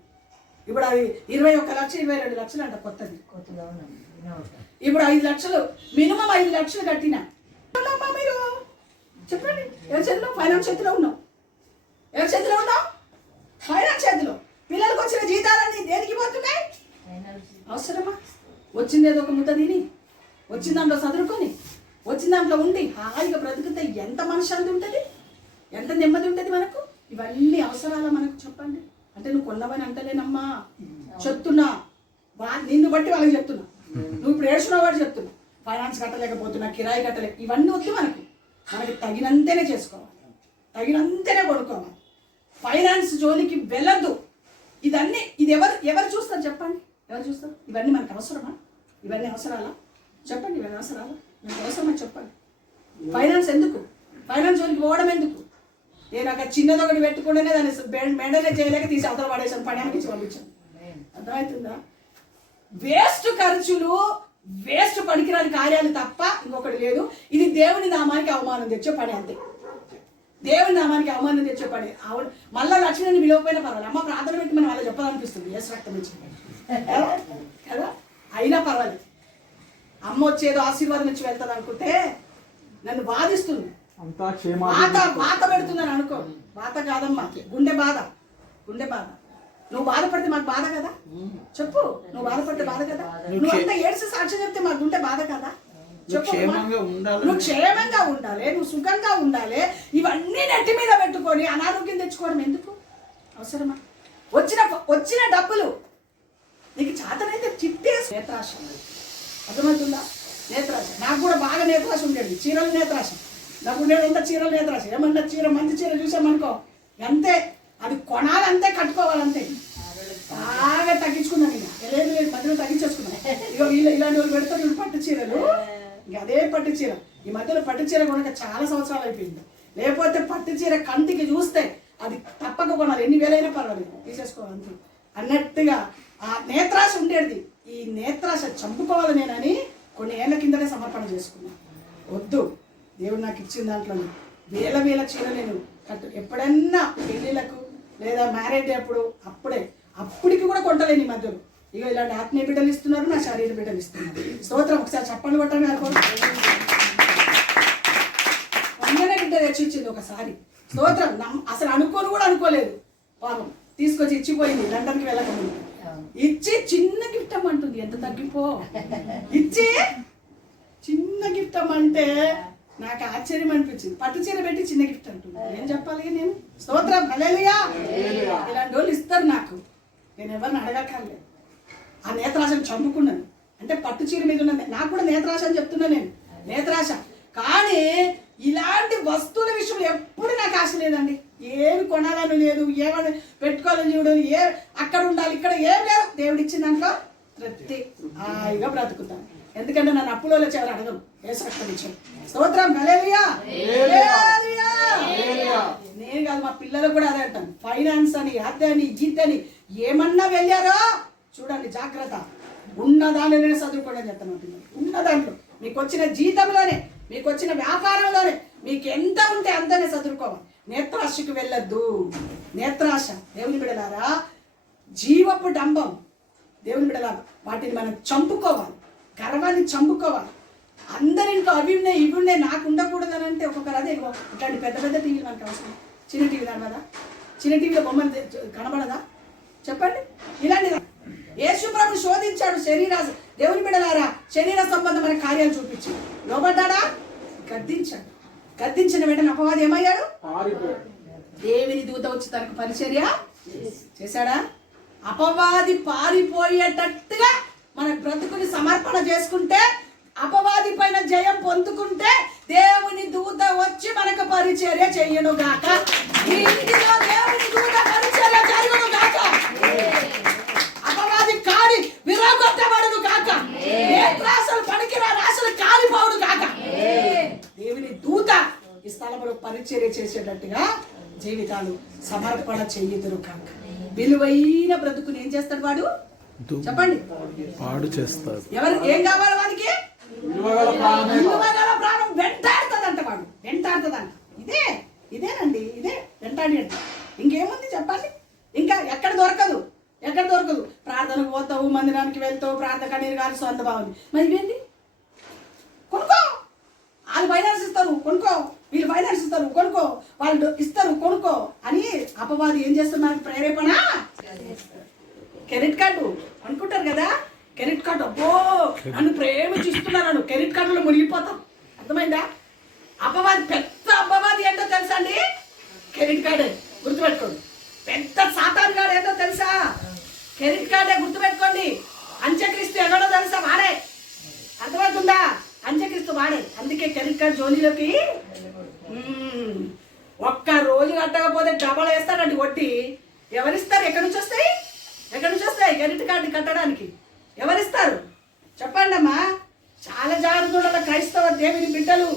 ఇప్పుడు అది 21 లక్షలు 22 లక్షలు అంట కొత్తది. ఇప్పుడు 5 లక్షలు మినిమం 5 లక్షలు కట్టినా మీరు చెప్పండి. ఎవరి చేతిలో? ఫైనాన్స్ చేతిలో ఉన్నాం. ఎవరి చేతిలో ఉన్నాం? ఫైనాన్స్ చేతిలో. పిల్లలకు వచ్చిన జీతాలన్నీ దేనికి పోతున్నాయి? అవసరమా? వచ్చింది ఏదో ఒక ముద్ద తిని, వచ్చిన దాంట్లో చదువుకొని, వచ్చిన దాంట్లో ఉండి హాయిగా బ్రతుకుతే ఎంత మనశ్శాంతి ఉంటుంది, ఎంత నెమ్మది ఉంటుంది మనకు. ఇవన్నీ అవసరాలా మనకు చెప్పండి? అంటే నువ్వు కొన్నవని అంటలేనమ్మా, చెప్తున్నా. నిన్ను బట్టి వాళ్ళకి చెప్తున్నా. నువ్వు ఇప్పుడు ఏడ్చున్నావు వాడు చెప్తున్నా. ఫైనాన్స్ కట్టలేకపోతున్నా, కిరాయి కట్టలేక, ఇవన్నీ వద్దు మనకు. మనకి తగినంతేనే చేసుకోవాలి, తగినంతేనే కొనుక్కోవాలి. ఫైనాన్స్ జోలికి వెళ్ళద్దు. ఇదన్నీ ఇది ఎవరు చూస్తారు చెప్పండి? ఎవరు చూస్తారు? ఇవన్నీ మనకు అవసరమా? ఇవన్నీ అవసరాలా చెప్పండి? ఇవన్నీ అవసరాలా? మనకు అవసరమా చెప్పండి? ఫైనాన్స్ ఎందుకు? ఫైనాన్స్ జోలికి పోవడం ఎందుకు? నేను అక్కడ చిన్నది ఒకటి పెట్టుకుంటేనే దాన్ని మెండలే చేయలేక తీసి అవతల పడేసాను, పడానికి ఇచ్చి పంపించాను. అర్థమవుతుందా? వేస్ట్ ఖర్చులు, వేస్ట్ పనికిరాని కార్యాలు తప్ప ఇంకొకటి లేదు. ఇది దేవుని నామానికి అవమానం తెచ్చే పని అంతే. దేవుని నామానికి అవమానం తెచ్చే పని. అవును, మళ్ళా లక్ష్మణుని విలువపోయినా పర్వాలేదు. అమ్మ ప్రార్థన పెట్టి మనం అలా చెప్పాలనిపిస్తుంది. ఏసు రక్తం ఇచ్చి కదా, అయినా పర్వాలేదు. అమ్మ వచ్చేదో ఆశీర్వాదం ఇచ్చి వెళ్తుంది అనుకుంటే నన్ను బాధిస్తుంది, వాత పెడుతుందని అనుకో. వాత కాదమ్మా, గుండె బాధ. గుండె బాధ. నువ్వు బాధపడితే మాకు బాధ కదా? చెప్పు. నువ్వు బాధపడితే బాధ కదా? నువ్వు అంత ఏడ్చి సాక్ష్యం చెప్తే మాకు గుండె బాధ కదా? చెప్పు. నువ్వు క్షేమంగా ఉండాలి, నువ్వు సుఖంగా ఉండాలి. ఇవన్నీ నెట్టి మీద పెట్టుకొని అనారోగ్యం తెచ్చుకోవడం ఎందుకు? అవసరమా? వచ్చిన డబ్బులు నీకు చేతనైతే చిట్టేసి. నేత్రాశ అర్థమవుతుందా? నేత్రాశ. నాకు కూడా బాగా నేత్రాశ ఉండేది. చీరలు నేత్రాశ. నాకు ఉండేదంతా చీరలు నేత్రాశ. ఏమన్నా చీర, మంచి చీర చూసామనుకో అంతే, అది కొనాలంతే, కట్టుకోవాలంతే. బాగా తగ్గించుకున్నాను. ఇక లేదు మధ్యలో తగ్గించేసుకున్నాను. ఇక ఇలాంటి వాళ్ళు పెడతారు వీళ్ళు పట్టు చీరలు. ఇంక అదే పట్టు చీర. ఈ మధ్యలో పట్టు చీర కొనక చాలా సంవత్సరాలు అయిపోయింది. లేకపోతే పట్టు చీర కంటికి చూస్తే అది తప్పక కొనాలి, ఎన్ని వేలైనా పర్వాలేదు, తీసేసుకోవాలి అన్నట్టుగా ఆ నేత్రాశ ఉండేది. ఈ నేత్రాశ చంపుకోవాలి నేనని కొన్ని ఏళ్ల కిందనే సమర్పణ చేసుకున్నాను. వద్దు, దేవుడు నాకు ఇచ్చిన దాంట్లో వేల చీర నేను ఎప్పుడన్నా పెళ్ళిళ్ళకు లేదా మ్యారేజ్ అప్పుడు అప్పటికి కూడా కొంటలేని ఈ మధ్యలో. ఇక ఇలాంటి ఆత్మీయ బిడ్డలు ఇస్తున్నారు, నా శరీర బిడ్డలు ఇస్తున్నారు. స్తోత్రం. ఒకసారి చప్పట్లు కొట్టండి. వందనే బిడ్డ తెచ్చిచ్చింది ఒకసారి. స్తోత్రం. అసలు అనుకోలేదు. పాపం తీసుకొచ్చి ఇచ్చిపోయింది లండన్కి వెళ్ళకముందు. ఇచ్చి చిన్న గిఫ్ట్ అమ్మంటుంది. ఎంత తగ్గిపో ఇచ్చి చిన్న గిఫ్ట్ అమ్మంటే నాకు ఆశ్చర్యం అనిపించింది. పట్టు చీర పెట్టి చిన్న గిఫ్ట్ అంటుంది. ఏం చెప్పాలి నేను? స్తోత్రం. హల్లెలూయా. ఇలాంటి వాళ్ళు ఇస్తారు నాకు, నేను ఎవరిని అడగక్కర్లేదు. ఆ నేత్రాశను చంపుకున్నాను. అంటే పట్టు చీర మీద ఉన్నది నాకు కూడా నేత్రాశ అని చెప్తున్నా నేను, నేత్రాశ. కానీ ఇలాంటి వస్తువుల విషయంలో ఎప్పుడు నాకు ఆశ లేదండి. ఏమి కొనాలని లేదు, ఏమని పెట్టుకోవాలని చూడాలి, అక్కడ ఉండాలి, ఇక్కడ ఏం లేదు. దేవుడు ఇచ్చిన దాంట్లో తృప్తి, హాయిగా బ్రతుకుతాను. ఎందుకంటే నన్ను అప్పులో చివరి అడగను. యేసు రక్తం ఇచ్చాను. స్తోత్రం. హల్లెలూయా. నేను కాదు, మా పిల్లలకు కూడా అదే అంటాను. ఫైనాన్స్ అని, అదని, గీతని ఏమన్నా వెళ్ళారో చూడండి, జాగ్రత్త. ఉన్న దానిలోనే చదువుకోండి అని చెప్తాను. పిల్లలు ఉన్న దాంట్లో, మీకు వచ్చిన జీతంలోనే, మీకు వచ్చిన వ్యాపారంలోనే, మీకు ఎంత ఉంటే అంతనే చదువుకోవాలి. నేత్రాశకు వెళ్ళొద్దు. నేత్రాశ దేవుని బిడలారా జీవపు డంబం. దేవుని బిడలారా వాటిని మనం చంపుకోవాలి, గర్వాన్ని చంపుకోవాలి. అందరింట్లో అవి ఉన్నాయి, ఇవి ఉన్నాయి, నాకు ఉండకూడదని అంటే ఒక్కొక్కరు అదే. ఇట్లాంటి పెద్ద టీవీలు మనకు అవసరం. చిన్న టీవీ కనబడదా? చిన్న టీవీలో బొమ్మలు కనబడదా? చెప్పండి. ఇలాంటి యేసు ప్రభు శోధించాడు శరీరాశ. దేవుని బిడలారా శరీర సంబంధమైన కార్యాలు చూపించి లోబడ్డా, గద్దించాడు. గద్దించిన వెంటనే అపవాది ఏమయ్యాడు? దేవుని దూత వచ్చి తనకు పరిచర్య చేశాడా? అపవాది పారిపోయేటట్టుగా మన బ్రతుకుని సమర్పణ చేసుకుంటే, అపవాది పైన జయం పొందుకుంటే, దేవుని దూత వచ్చి మనకు పరిచర్య చెయ్యను గాక. ఈ ఇంటిలో దేవుని దూత పరిచర్య జరుగును గాక. అపవాది కాడి విరగొట్టబడును గాక. నేత్రాశలు పనికిరాని ఆశలు కాలిపోవును గాక. దేవుని దూత ఈ స్థలంలో పరిచర్య చేసేటట్టుగా జీవితాలు సమర్పణ చెయ్యుదురు కాక. విలువైన బ్రతుకుని ఏం చేస్తాడు వాడు? చెప్పండి. పాడు చేస్తారు. ఎవరు ఏం కావాలి వాడికి? విలువగల ప్రాణం వెంటాడుతుందంట. వాడు వెంటాడుతుందంట. ఇదేనండి ఇదే వెంటాడి అంటే. ఇంకేముంది చెప్పండి? ఇంకా ఎక్కడ దొరకదు. ప్రార్థనకు పోతావు, మందిరానికి వెళ్తావు, ప్రార్థన కన్నీరు గారి సొంత బాగుంది. మరి ఇవేంటి? కొనుక్కో. వాళ్ళు ఫైనాన్స్ ఇస్తారు కొనుక్కో, వీళ్ళు ఫైనాన్స్ ఇస్తారు కొనుక్కో, వాళ్ళు ఇస్తారు కొనుక్కో అని అపవాది ఏం చేస్తున్నారు? ప్రేరేపణ. క్రెడిట్ కార్డు అనుకుంటారు కదా, క్రెడిట్ కార్డు అబ్బో నన్ను ప్రేమించి ఇస్తున్నాను, క్రెడిట్ కార్డులో మునిగిపోతాం. అర్థమైందా? అపవాది పెద్ద అపవాది ఏంటో తెలుసా అండి? క్రెడిట్ కార్డే. గుర్తుపెట్టుకోండి. పెద్ద సాతాను గాడు ఏంటో తెలుసా? క్రెడిట్ కార్డే. గుర్తుపెట్టుకోండి. అంత్యక్రీస్తు ఎవడో తెలుసా? వాడే. అర్థమవుతుందా? అంత్యక్రీస్తు వాడే. అందుకే క్రెడిట్ కార్డు జోలీలోకి ఒక్క రోజు కట్టకపోతే డబల్ వేస్తాడండి వడ్డీ. ఎవరిస్తారు? ఎక్కడి నుంచి వస్తాయి క్రెడిట్ కార్డు కట్టడానికి? ఎవరిస్తారు చెప్పండి అమ్మా. చాలా జాగ్రత్తగా క్రైస్తవ దేవుని బిడ్డలు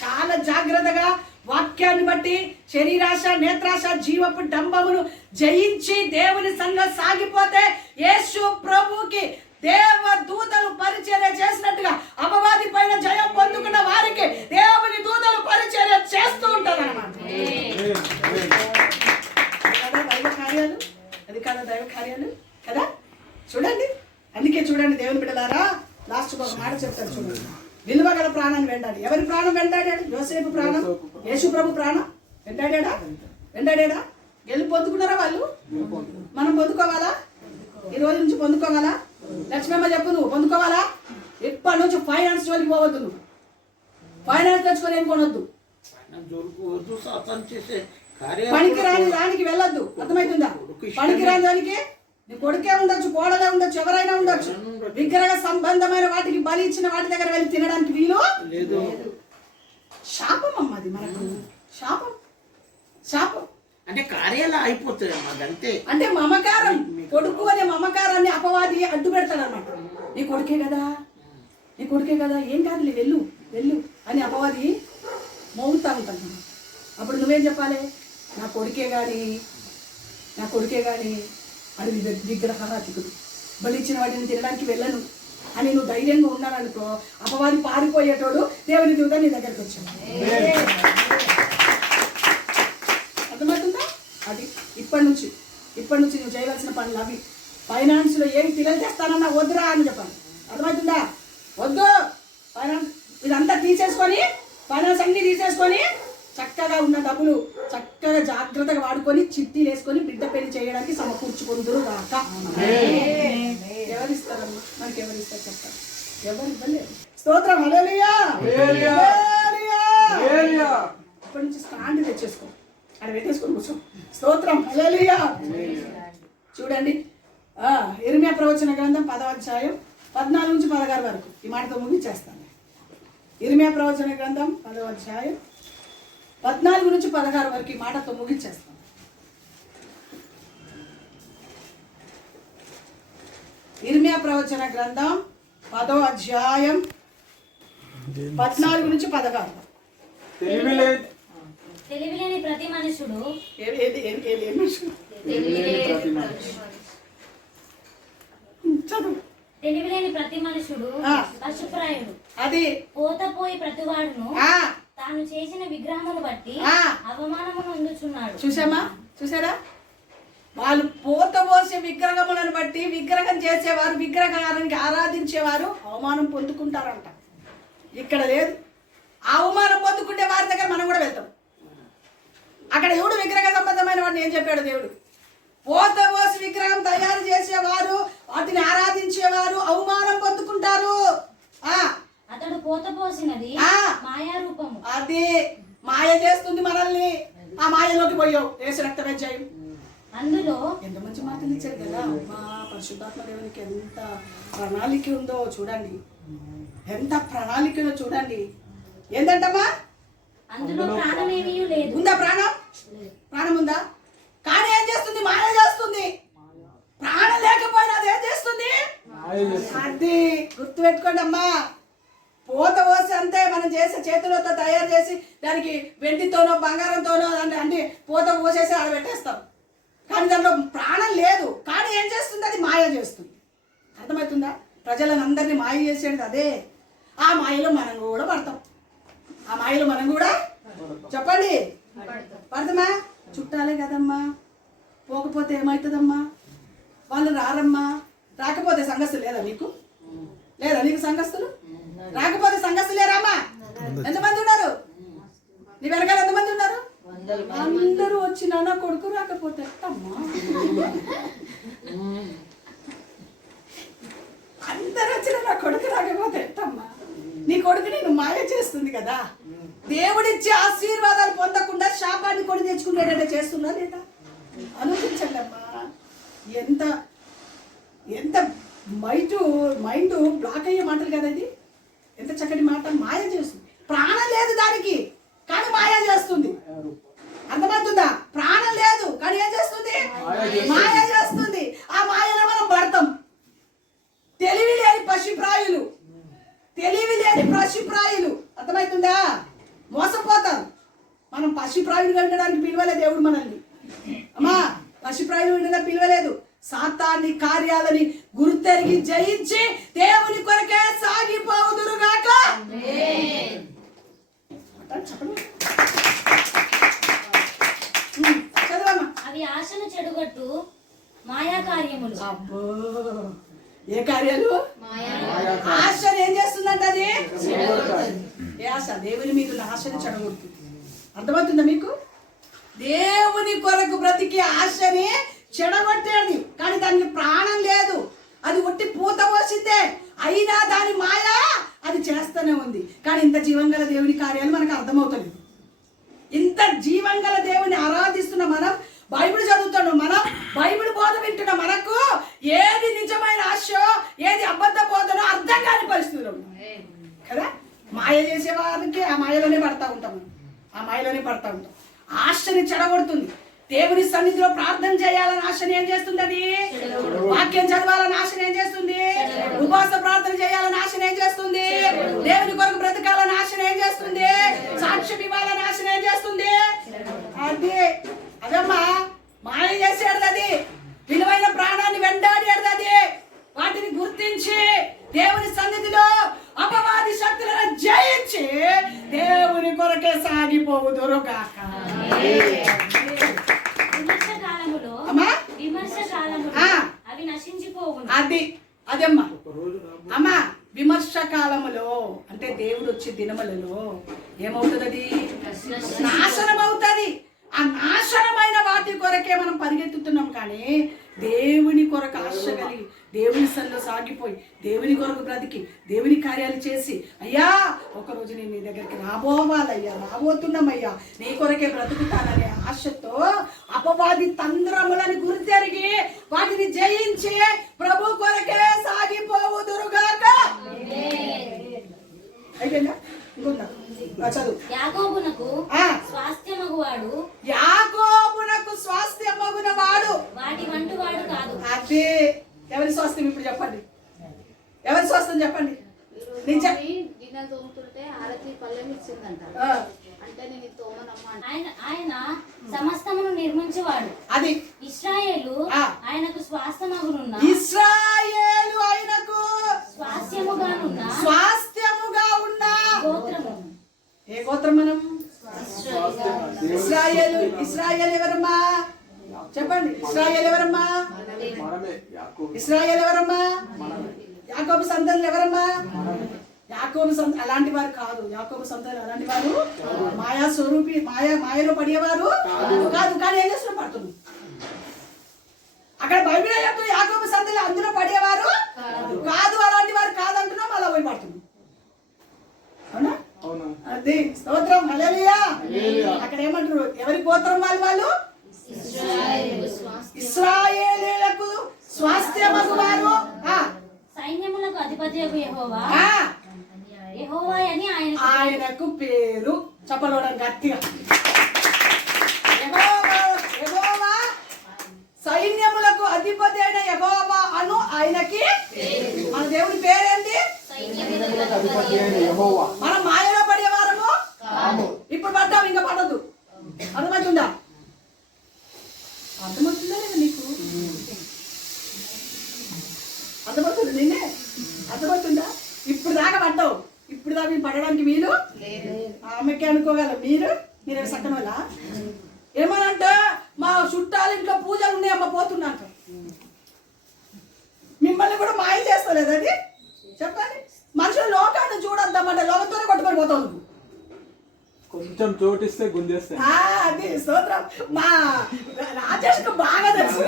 చాలా జాగ్రత్తగా వాక్యాన్ని బట్టి శరీరాశ, నేత్రాశ, జీవపు డంబమును జయించి దేవుని సంఘం సాగిపోతే యేసు ప్రభువుకి దేవదూతలు పరిచర్య చేసినట్టుగా అపవాది పైన జయం పొందుకున్న వారికి దేవుని దూతలు పరిచర్య చేస్తూ ఉంటారు అన్నమాట. అది కదా దైవ కార్యాలు కదా. చూడండి. అందుకే చూడండి దేవుని బిడ్డలారా, లాస్ట్ ఒక మాట చెప్తారు చూడండి. విలువగల ప్రాణాన్ని వెంటాడి. ఎవరి ప్రాణం వెంటాడాడు? యోసేపు ప్రాణం, యేసు ప్రభు ప్రాణం వెంటాడా? గెలుపు పొందుకున్నారా వాళ్ళు? మనం పొందుకోవాలా? ఈ రోజు నుంచి పొందుకోవాలా? లక్ష్మమ్మ చెప్పు, నువ్వు పొందుకోవాలా? ఎప్పటి నుంచి ఫైనాన్స్ జోలికి పోవద్దు. నువ్వు ఫైనాన్స్ తెచ్చుకొని ఏం కొనొద్దు. పనికిరాని దానికి వెళ్ళొద్దు. అర్థమవుతుందా? పనికిరాని దానికి నీ కొడుకే ఉండొచ్చు, కోడలే ఉండొచ్చు, ఎవరైనా ఉండొచ్చు. విగ్రహ సంబంధమైన వాటికి బలి ఇచ్చిన వాటి దగ్గర వెళ్ళి తినడానికి వీలు లేదు. శాపం అమ్మ అది మనకు. శాపం అంటే కార్యాలు అయిపోతుంది అంతే. అంటే మమకారం, కొడుకు అనే మమకారాన్ని అపవాది అడ్డు పెడతాడు అన్నమాట. నీ కొడుకే కదా ఏం కాదులే వెళ్ళు అని అపవాది మోగుతా ఉంటాను. అప్పుడు నువ్వేం చెప్పాలి? నా కొడుకే కానీ అది విగ్రహారాధికుడు, బలిచ్చిన వాటిని తినడానికి వెళ్ళను అని నువ్వు ధైర్యంగా ఉన్నాననుకో, అపవాది పారిపోయేటోడు దేవుని దూత నీ దగ్గరికి వచ్చాడు. అర్థమవుతుందా? అది ఇప్పటి నుంచి నువ్వు చేయవలసిన పనులు అవి. ఫైనాన్స్లో ఏమి పిల్లలు తెస్తానన్నా వద్దురా అని చెప్పాను. అర్థమవుతుందా? వద్దు. ఫైనాన్స్ ఇదంతా తీసేసుకొని, ఫైనాన్స్ అన్ని తీసేసుకొని చక్కగా ఉన్న డబ్బులు చక్కగా జాగ్రత్తగా వాడుకొని చిట్టీలు వేసుకొని బిడ్డ పెళ్లి చేయడానికి సమకూర్చుకుందరు కాక. ఎవరిస్తారమ్మా? మనకి ఎవరిస్తారు చెప్తారు? ఎవరు ఇవ్వలేరు. స్తోత్రం. హల్లెలూయా. ఇప్పటి నుంచి స్టాండ్ తెచ్చేసుకో, అక్కడ పెట్టేసుకొని కూర్చో. స్తోత్రం. హల్లెలూయా. చూడండి, ఇర్మియా ప్రవచన గ్రంథం 10వ అధ్యాయం 14 నుంచి 16 వరకు ఈ మాటతో ముగించేస్తాను. ఇర్మియా ప్రవచన గ్రంథం 10వ అధ్యాయం 14 నుంచి 16 వరకు ఈ మాటతో ముగించేస్తాం. ఇర్మియా ప్రవచన గ్రంథం 10వ అధ్యాయం 14 నుంచి 16. తెలివిలేని ప్రతి మనుషుడు చదువు. తెలివిలేని ప్రతి మనుషుడు పశుప్రాయుడు. అది పోతపోయి ప్రతివాడును తాను చేసిన విగ్రహమును బట్టి అవమానమును అందుచున్నాడు. చూసారా? వాళ్ళు పోతపోసే విగ్రహములను బట్టి విగ్రహం చేసేవారు, విగ్రహానికి ఆరాధించేవారు అవమానం పొందుకుంటారంట. ఇక్కడ లేదు. అవమానం పొందుకుంటే వారి దగ్గర మనం కూడా వెళ్తాం. అక్కడ ఎవడు విగ్రహ సంబంధమైన వాడిని ఏం చెప్పాడు దేవుడు? పోతపోసి విగ్రహం తయారు చేసేవారు, వాటిని ఆరాధించేవారు అవమానం పొందుకుంటారు. అతడు పోతపోసినది మాయా రూపము. అది మాయ చేస్తుంది మనల్ని. ఆ మాయలోకి పోయావు. యేసు రక్తమే జయం. అందులో ఎంత మంచి మాటలు ఇచ్చారు కదా. మా పరిశుద్ధాత్మ దేవునికి ఎంత ప్రణాళిక ఉందో చూడండి. ఏంటంటమ్మా? అందులో ప్రాణమేమీ లేదు. ఉందా ప్రాణం ఉందా? కానీ ఏం చేస్తుంది? మాయ చేస్తుంది. ప్రాణం లేకపోయినా అది ఏం చేస్తుంది? అది గుర్తుపెట్టుకోండి అమ్మా. పోత పోసి అంతే మనం చేసే చేతులతో తయారు చేసి దానికి వెండితోనో బంగారంతోనో అంటే పూత పోసేసి ఆడ పెట్టేస్తాం. కానీ దాంట్లో ప్రాణం లేదు. కానీ ఏం చేస్తుంది? అది మాయ చేస్తుంది. అర్థమవుతుందా? ప్రజలను అందరినీ మాయ చేసేది అదే. ఆ మాయలో మనం కూడా పడతాం. ఆ మాయలో మనం కూడా చెప్పండి పడతామా? చుట్టాలే కదమ్మా, పోకపోతే ఏమవుతుందమ్మా? వాళ్ళు రారమ్మా. రాకపోతే సంగస్తులు లేదా నీకు? లేదా నీకు సంగస్తులు? రాకపోతే సంగస్తులు లేరామ్మా? ఎంతమంది ఉన్నారు నీ వెనకాల? ఎంతమంది ఉన్నారు? అందరూ వచ్చి నాన్న కొడుకు రాకపోతే ఎట్టమ్మా? అందరూ వచ్చిన నా కొడుకు రాకపోతే ఎట్టమ్మా? నీ కొడుకు నేను మాయ చేస్తుంది కదా. దేవుడిచ్చే ఆశీర్వాదాలు పొందకుండా శాపాన్ని కొని తెచ్చుకునేటట్టు చేస్తున్నా లేదా? ఆలోచించండి అమ్మా. ఎంత ఎంత మైండ్ బ్లాక్ అయ్యే మాటలు కదా ఇది. ఎంత చక్కటి మాట. మాయ చేస్తుంది. ప్రాణం లేదు దానికి, కానీ మాయ చేస్తుంది. అర్థమవుతుందా? ప్రాణం లేదు కానీ ఏం చేస్తుంది? మాయ చేస్తుంది. ఆ మాయలో మనం పడతాం. తెలివి లేని పశుప్రాయులు, తెలివి లేని పశుప్రాయులు. అర్థమవుతుందా? మోసపోతాం. మనం పశుప్రాయులుగా ఉండడానికి పిలవలేదు దేవుడు మనల్ని. అమ్మా, పశుప్రాయులు ఉండడానికి పిలవలేదు. సాతాన్ని కార్యాలని గుర్తెరిగి జయించి దేవుని కొరకే సాగిపోవుదురుగాక. చదవమ్మా. అవి ఆశను చెడుగొట్టు మాయా కార్యములు. అబ్బో, ఏ కార్యాలు? ఆశను ఏం చేస్తుందంట? అది ఏ ఆశ? దేవుని మీద ఆశని చెడగొడుతుంది. అర్థమవుతుందా మీకు? దేవుని కొరకు బ్రతికి ఆశని చెడగొట్టేది, కానీ దానికి ప్రాణం లేదు. అది ఒట్టి పూత పోసిందే, అయినా దాని మాయ అది చేస్తూనే ఉంది. కానీ ఇంత జీవంగల దేవుని కార్యాలు మనకు అర్థమవుతుంది. ఇంత జీవంగల దేవుని ఆరాధిస్తున్న మనం, బైబిల్ చదువుతున్నాం, మనం బైబిల్ బోధ వింటున్న మనకు ఏది నిజమైన ఆశో ఏది అబద్ధ బోధనో అర్థం కాని పరిస్థితులు కదా. మాయ చేసే వారికి ఆ మాయలోనే పడతా ఉంటాం. ఆ మాయలోనే పడతా ఉంటాం. ఆశని చెడగొడుతుంది. దేవుని సన్నిధిలో ప్రార్థన చేయాలని ఆశని ఏం చేస్తుంది? అది వాక్యం చదవాలని ఆశని ఏం చేస్తుంది? ఉపవాస ప్రార్థన చేయాలని ఆశని ఏం చేస్తుంది? దేవుని కొరకు బ్రతకాలని ఆశని ఏం చేస్తుంది? సాక్ష్యం ఇవ్వాలని ఆశని ఏం చేస్తుంది? అది అదమ్మా మాయ చేసేది. అది విలువైన ప్రాణాన్ని వెంటాడేది. అది వాటిని గుర్తించి దేవుని సన్నిధిలో అపవాది శక్తులను జయించి దేవుని కొరకే సాగిపోవుదురుగాక. విమర్శ కాలములో అవి నశించిపోవును. అదమ్మా అమ్మా. విమర్శ కాలములో అంటే దేవుడు వచ్చే దినములలో ఏమవుతుంది? అది నాశనం అవుతుంది. ఆ నాశనమైన వాటి కొరకే మనం పరిగెత్తుతున్నాం. కానీ దేవుని కొరకు ఆశ కలిగి దేవుని సన్నిధిలో సాగిపోయి దేవుని కొరకు బ్రతికి దేవుని కార్యాలు చేసి, అయ్యా ఒకరోజు నేను నీ దగ్గరికి రాబోవాలయ్యా, రాబోతున్నామయ్యా, నీ కొరకే బ్రతుకుతాననే ఆశతో అపవాది తంత్రములను గుర్తెరిగి వాటిని జయించి ప్రభు కొరకే సాగిపోవుదురుగాక. అయిపోయిందా? ఇంకొందా చదువు. యాకోబునకు స్వాస్థ్యమగువాడు, యాకోబునకు స్వాస్థ్యమగునవాడు వాటి వంటి వాడు కాదు. అదే ఎవరి స్వాస్థ్యం? ఇప్పుడు చెప్పండి, ఎవరి స్వాస్థ్యం చెప్పండి. ఆయన సమస్తమును నిర్మించేవాడు. అది ఇశ్రాయేలు ఆయనకు స్వాస్థ్యమగునున్న, ఇశ్రాయేలు ఆయనకు స్వాస్థ్యముగా ఉన్న గోత్రము. ఏ గోత్రం మనం? ఇశ్రాయేలు. ఇశ్రాయేలు ఎవరమ్మా? చెప్పండి. ఇశ్రాయేలు ఎవరమ్మా? ఇశ్రాయేలు ఎవరమ్మా? యాకోబు సంతానం ఎవరమ్మా? యాకోబు సంతానం అలాంటి వారు కాదు. యాకోబు సంతానం అలాంటి వారు మాయా స్వరూపి, మాయలో పడేవారు కాదు. కానీ ఏం చేస్తున్నా పడుతుంది అక్కడ బైబిల్ చెప్తూ యాకోబు సంతానం అందులో పడేవారు కాదు. అలాంటి వారు కాదంటున్నాం, అలా పోయి పడుతుంది. అవునా? అది స్తోత్రం. హల్లెలూయా. అక్కడ ఏమంటారు? ఎవరి గోత్రం వాళ్ళు? ఇశ్రాయేలీయులకు స్వాస్థ్యమగు వారు. సైన్యములకు అధిపతియగు యెహోవా, యెహోవా అని ఆయనకు పేరు. చెప్పలోడం గట్టిగా. యెహోవా సైన్యములకు అధిపతి అయిన యెహోవా అను ఆయనకి. మన దేవుని పేరేంటి? మనం మాయలో పడేవారము అర్థమవుతుందా? ఇప్పుడు దాకా పడ్డావు, ఇప్పుడు దాకా మీరు పడడానికి వీలు ఆమెకే అనుకోగలరు. మీరు సక్కన వల్ల ఏమనంటే మా చుట్టాలు ఇంట్లో పూజలు ఉన్నాయి అమ్మ పోతున్నాక మిమ్మల్ని కూడా మాయ చేస్తలేదు. అది చెప్పండి. మనుషులు లోకాన్ని చూడొద్దామంటే లోకంతోనే కొట్టుకొని పోతావు నువ్వు. కొంచెం చోటిస్తే గుంజేస్తే అది స్తోత్రం. మా రాజేష్కు బాగా తెలుసు.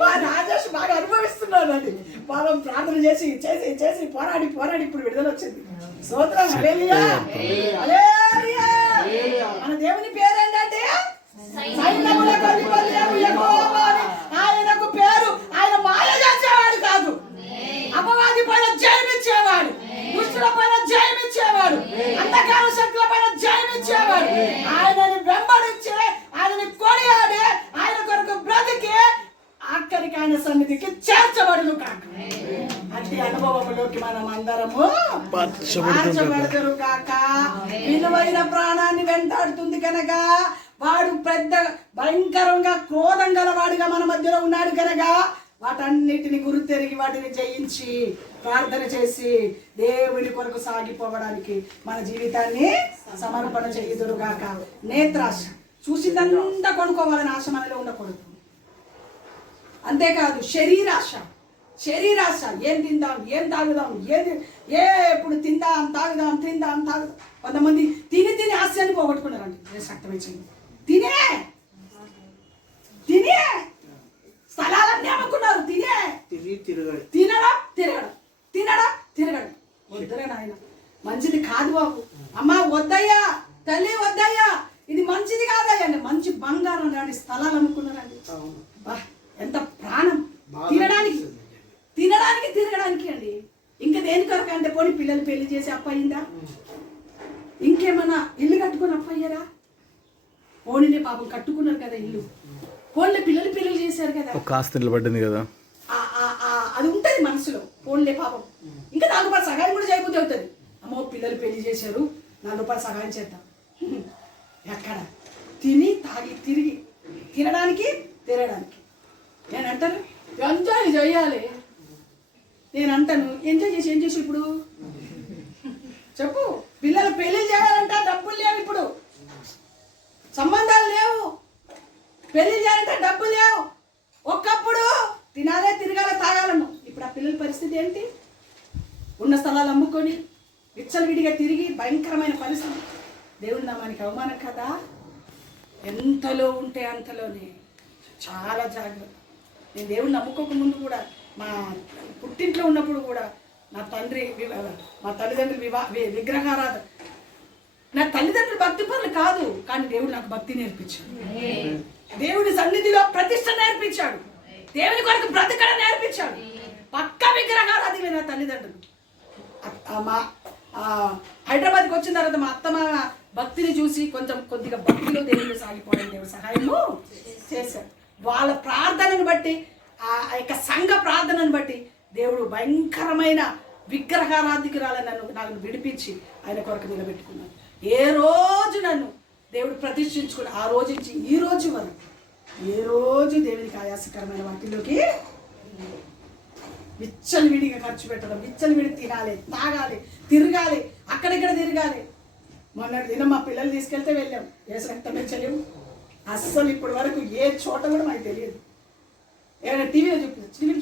మా రాజేష్ బాగా అనుభవిస్తున్నాడు. అది పాపం ప్రార్థన చేసి చేసి చేసి పోరాడి పోరాడి ఇప్పుడు విడుదల వచ్చింది. స్తోత్రం. హల్లెలూయా హల్లెలూయా. మన దేవుని పేరేంటంటే సైన్యములకు అధిపతియగు యెహోవా అని. ఆయనకు పేరు. ఆయన మాయ చేసేవాడు కాదు, అపవాది పైన జయమిచ్చేవాడు, దుష్టుల పైన జయమిచ్చేవాడు, అంధకార శక్తుల పైన జయమిచ్చేవాడు. ఆయనని వెంబడించి ఆయనని కొనియాడి ఆయన కొరకు బ్రతికి ఆఖరికి ఆయన సన్నిధికి చేర్చబడును కాక. అట్టి అనుభవంలోకి మనం అందరము మార్చబడదురు కాక. విలువైన ప్రాణాన్ని వెంటాడుతుంది కనుక వాడు పెద్ద భయంకరంగా క్రోధం గలవాడిగా మన మధ్యలో ఉన్నాడు కనుక వాటన్నిటిని గుర్తెరిగి వాటిని జయించి ప్రార్థన చేసి దేవుని కొరకు సాగిపోవడానికి మన జీవితాన్ని సమర్పణ చేయుదురుగాక. నేత్రాశ, చూసిందంతా కొనుక్కోవాలని ఆశ మనలో ఉండకూడదు. అంతేకాదు శరీరాశ. శరీరాశ, ఏం తిందాం, ఏం తాగుదాం, ఎప్పుడు తిందాం తాగుదాం. కొంతమంది తిని తిని ఆశయాన్ని పోగొట్టుకున్నారండి. శక్తమైంది తినే స్థలాలన్నీ అమ్ముకున్నారు. తినడం వద్దరే నాయన, మంచిది కాదు బాబు. అమ్మ వద్దయ్యా, తల్లి వద్దయ్యా, ఇది మంచిది కాదయ్యా. మంచి బంగారం లాంటి స్థలాలు అమ్ముకున్నారండి. ఎంత ప్రాణం తినడానికి అండి. ఇంకా దేని కొరకు అంటే పోనీ పిల్లలు పెళ్లి చేసి అప్పయిందా, ఇంకేమన్నా ఇల్లు కట్టుకుని అప్పయ్యారా? పోనీలే పాపం కట్టుకున్నారు కదా ఇల్లు, పోన్లే పిల్లలు పెళ్లి చేశారు కదా, కాస్త పడ్డింది కదా, అది ఉంటుంది మనసులో. పోన్లే పాపం ఇంకా 4 రూపాయలు సహాయం కూడా చేయబోతే అవుతుంది. అమ్మో పిల్లలు పెళ్లి చేశారు, 4 రూపాయలు సహాయం చేద్దాం. ఎక్కడ తిని తాగి తిరిగి తినడానికి నేను అంటాను ఎంజాయ్ చేయాలి. నేను అంటాను ఎంజాయ్ చేసి ఏం చేసి ఇప్పుడు చెప్పు. పిల్లలు పెళ్లి చేయాలంటే డబ్బులు లేవు, ఇప్పుడు సంబంధాలు లేవు, పెళ్లి చేయాలంటే డబ్బులు లేవు. ఒక్కప్పుడు తినాలే తిరగాల తాగాలను. ఇప్పుడు ఆ పిల్లల పరిస్థితి ఏంటి? ఉన్న స్థలాలు అమ్ముకొని విచ్చలవిడిగా తిరిగి భయంకరమైన పరిస్థితి. దేవుడి నామానికి అవమానం కదా. ఎంతలో ఉంటే అంతలోనే చాలా జాగ్రత్త. నేను దేవుడిని నమ్ముకోక ముందు కూడా, మా పుట్టింట్లో ఉన్నప్పుడు కూడా మా తల్లిదండ్రులు విగ్రహారాధన. నా తల్లిదండ్రులు భక్తి పనులు కాదు, కానీ దేవుడు నాకు భక్తి నేర్పించాడు. దేవుడి సన్నిధిలో ప్రతిష్ట నేర్పించాడు. దేవుని కొరకు బ్రతకడం నేర్పించాడు. పక్క విగ్రహారాధన నా తల్లిదండ్రులు. మా హైదరాబాద్కి వచ్చిన తర్వాత మా అత్తమ్మ భక్తిని చూసి కొద్దిగా భక్తిలో దేవుడు సాగిపోవడం దేవుడు సహాయము చేశాడు. వాళ్ళ ప్రార్థనను బట్టి, ఆ యొక్క సంఘ ప్రార్థనను బట్టి దేవుడు భయంకరమైన విగ్రహారాధికురాలని నన్ను విడిపించి ఆయన కొరకు నిలబెట్టుకున్నాను. ఏ రోజు నన్ను దేవుడు ప్రతిష్ఠించుకుని ఆ రోజు నుంచి ఈ రోజు వరకు ఏ రోజు దేవునికి ఆయాసకరమైన వాటిలోకి విచ్చలవిడిగా ఖర్చు పెట్టడం, విచ్చలవిడి తినాలి, తాగాలి, తిరగాలి, అక్కడిక్కడ తిరగాలి. మొన్నటి దినం మా పిల్లలు తీసుకెళ్తే వెళ్ళాం. ఏసు రక్తం పెంచలేము అస్సలు. ఇప్పటి వరకు ఏ చోట కూడా మాకు తెలియదు. ఏమైనా టీవీలో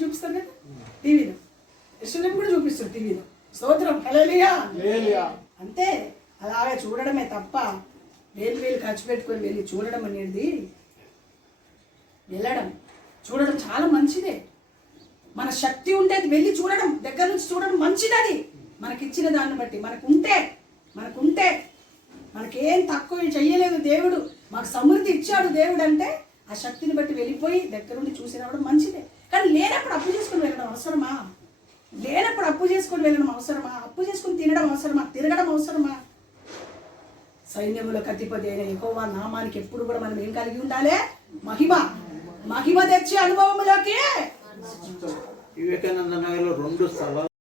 చూపిస్తారు కదా, టీవీలో ఇష్టం కూడా చూపిస్తారు టీవీలో. స్తోత్రం హల్లెలూయా. అంతే, అలాగే చూడడమే తప్ప వేలు ఖర్చు పెట్టుకొని వెళ్ళి చూడడం అనేది, చూడడం చాలా మంచిదే. మన శక్తి ఉంటే వెళ్ళి చూడడం, దగ్గర నుంచి చూడడం మంచిది. అది మనకిచ్చిన దాన్ని బట్టి మనకుంటే మనకేం తక్కువ చెయ్యలేదు దేవుడు. మాకు సమృద్ధి ఇచ్చాడు దేవుడు. అంటే ఆ శక్తిని బట్టి వెళ్ళిపోయి దగ్గరుండి చూసి రావడం మంచిదే. కానీ లేనప్పుడు అప్పు చేసుకుని వెళ్ళడం అవసరమా? అప్పు చేసుకుని తినడం అవసరమా? తిరగడం అవసరమా? సైన్యములకు అధిపతి అయిన యెహోవా నామానికి ఎప్పుడు కూడా మనం ఏం కలిగి ఉండాలి? మహిమ తెచ్చే అనుభవంలోకి. వివేకానంద నగర్లో 2 స్థలాలు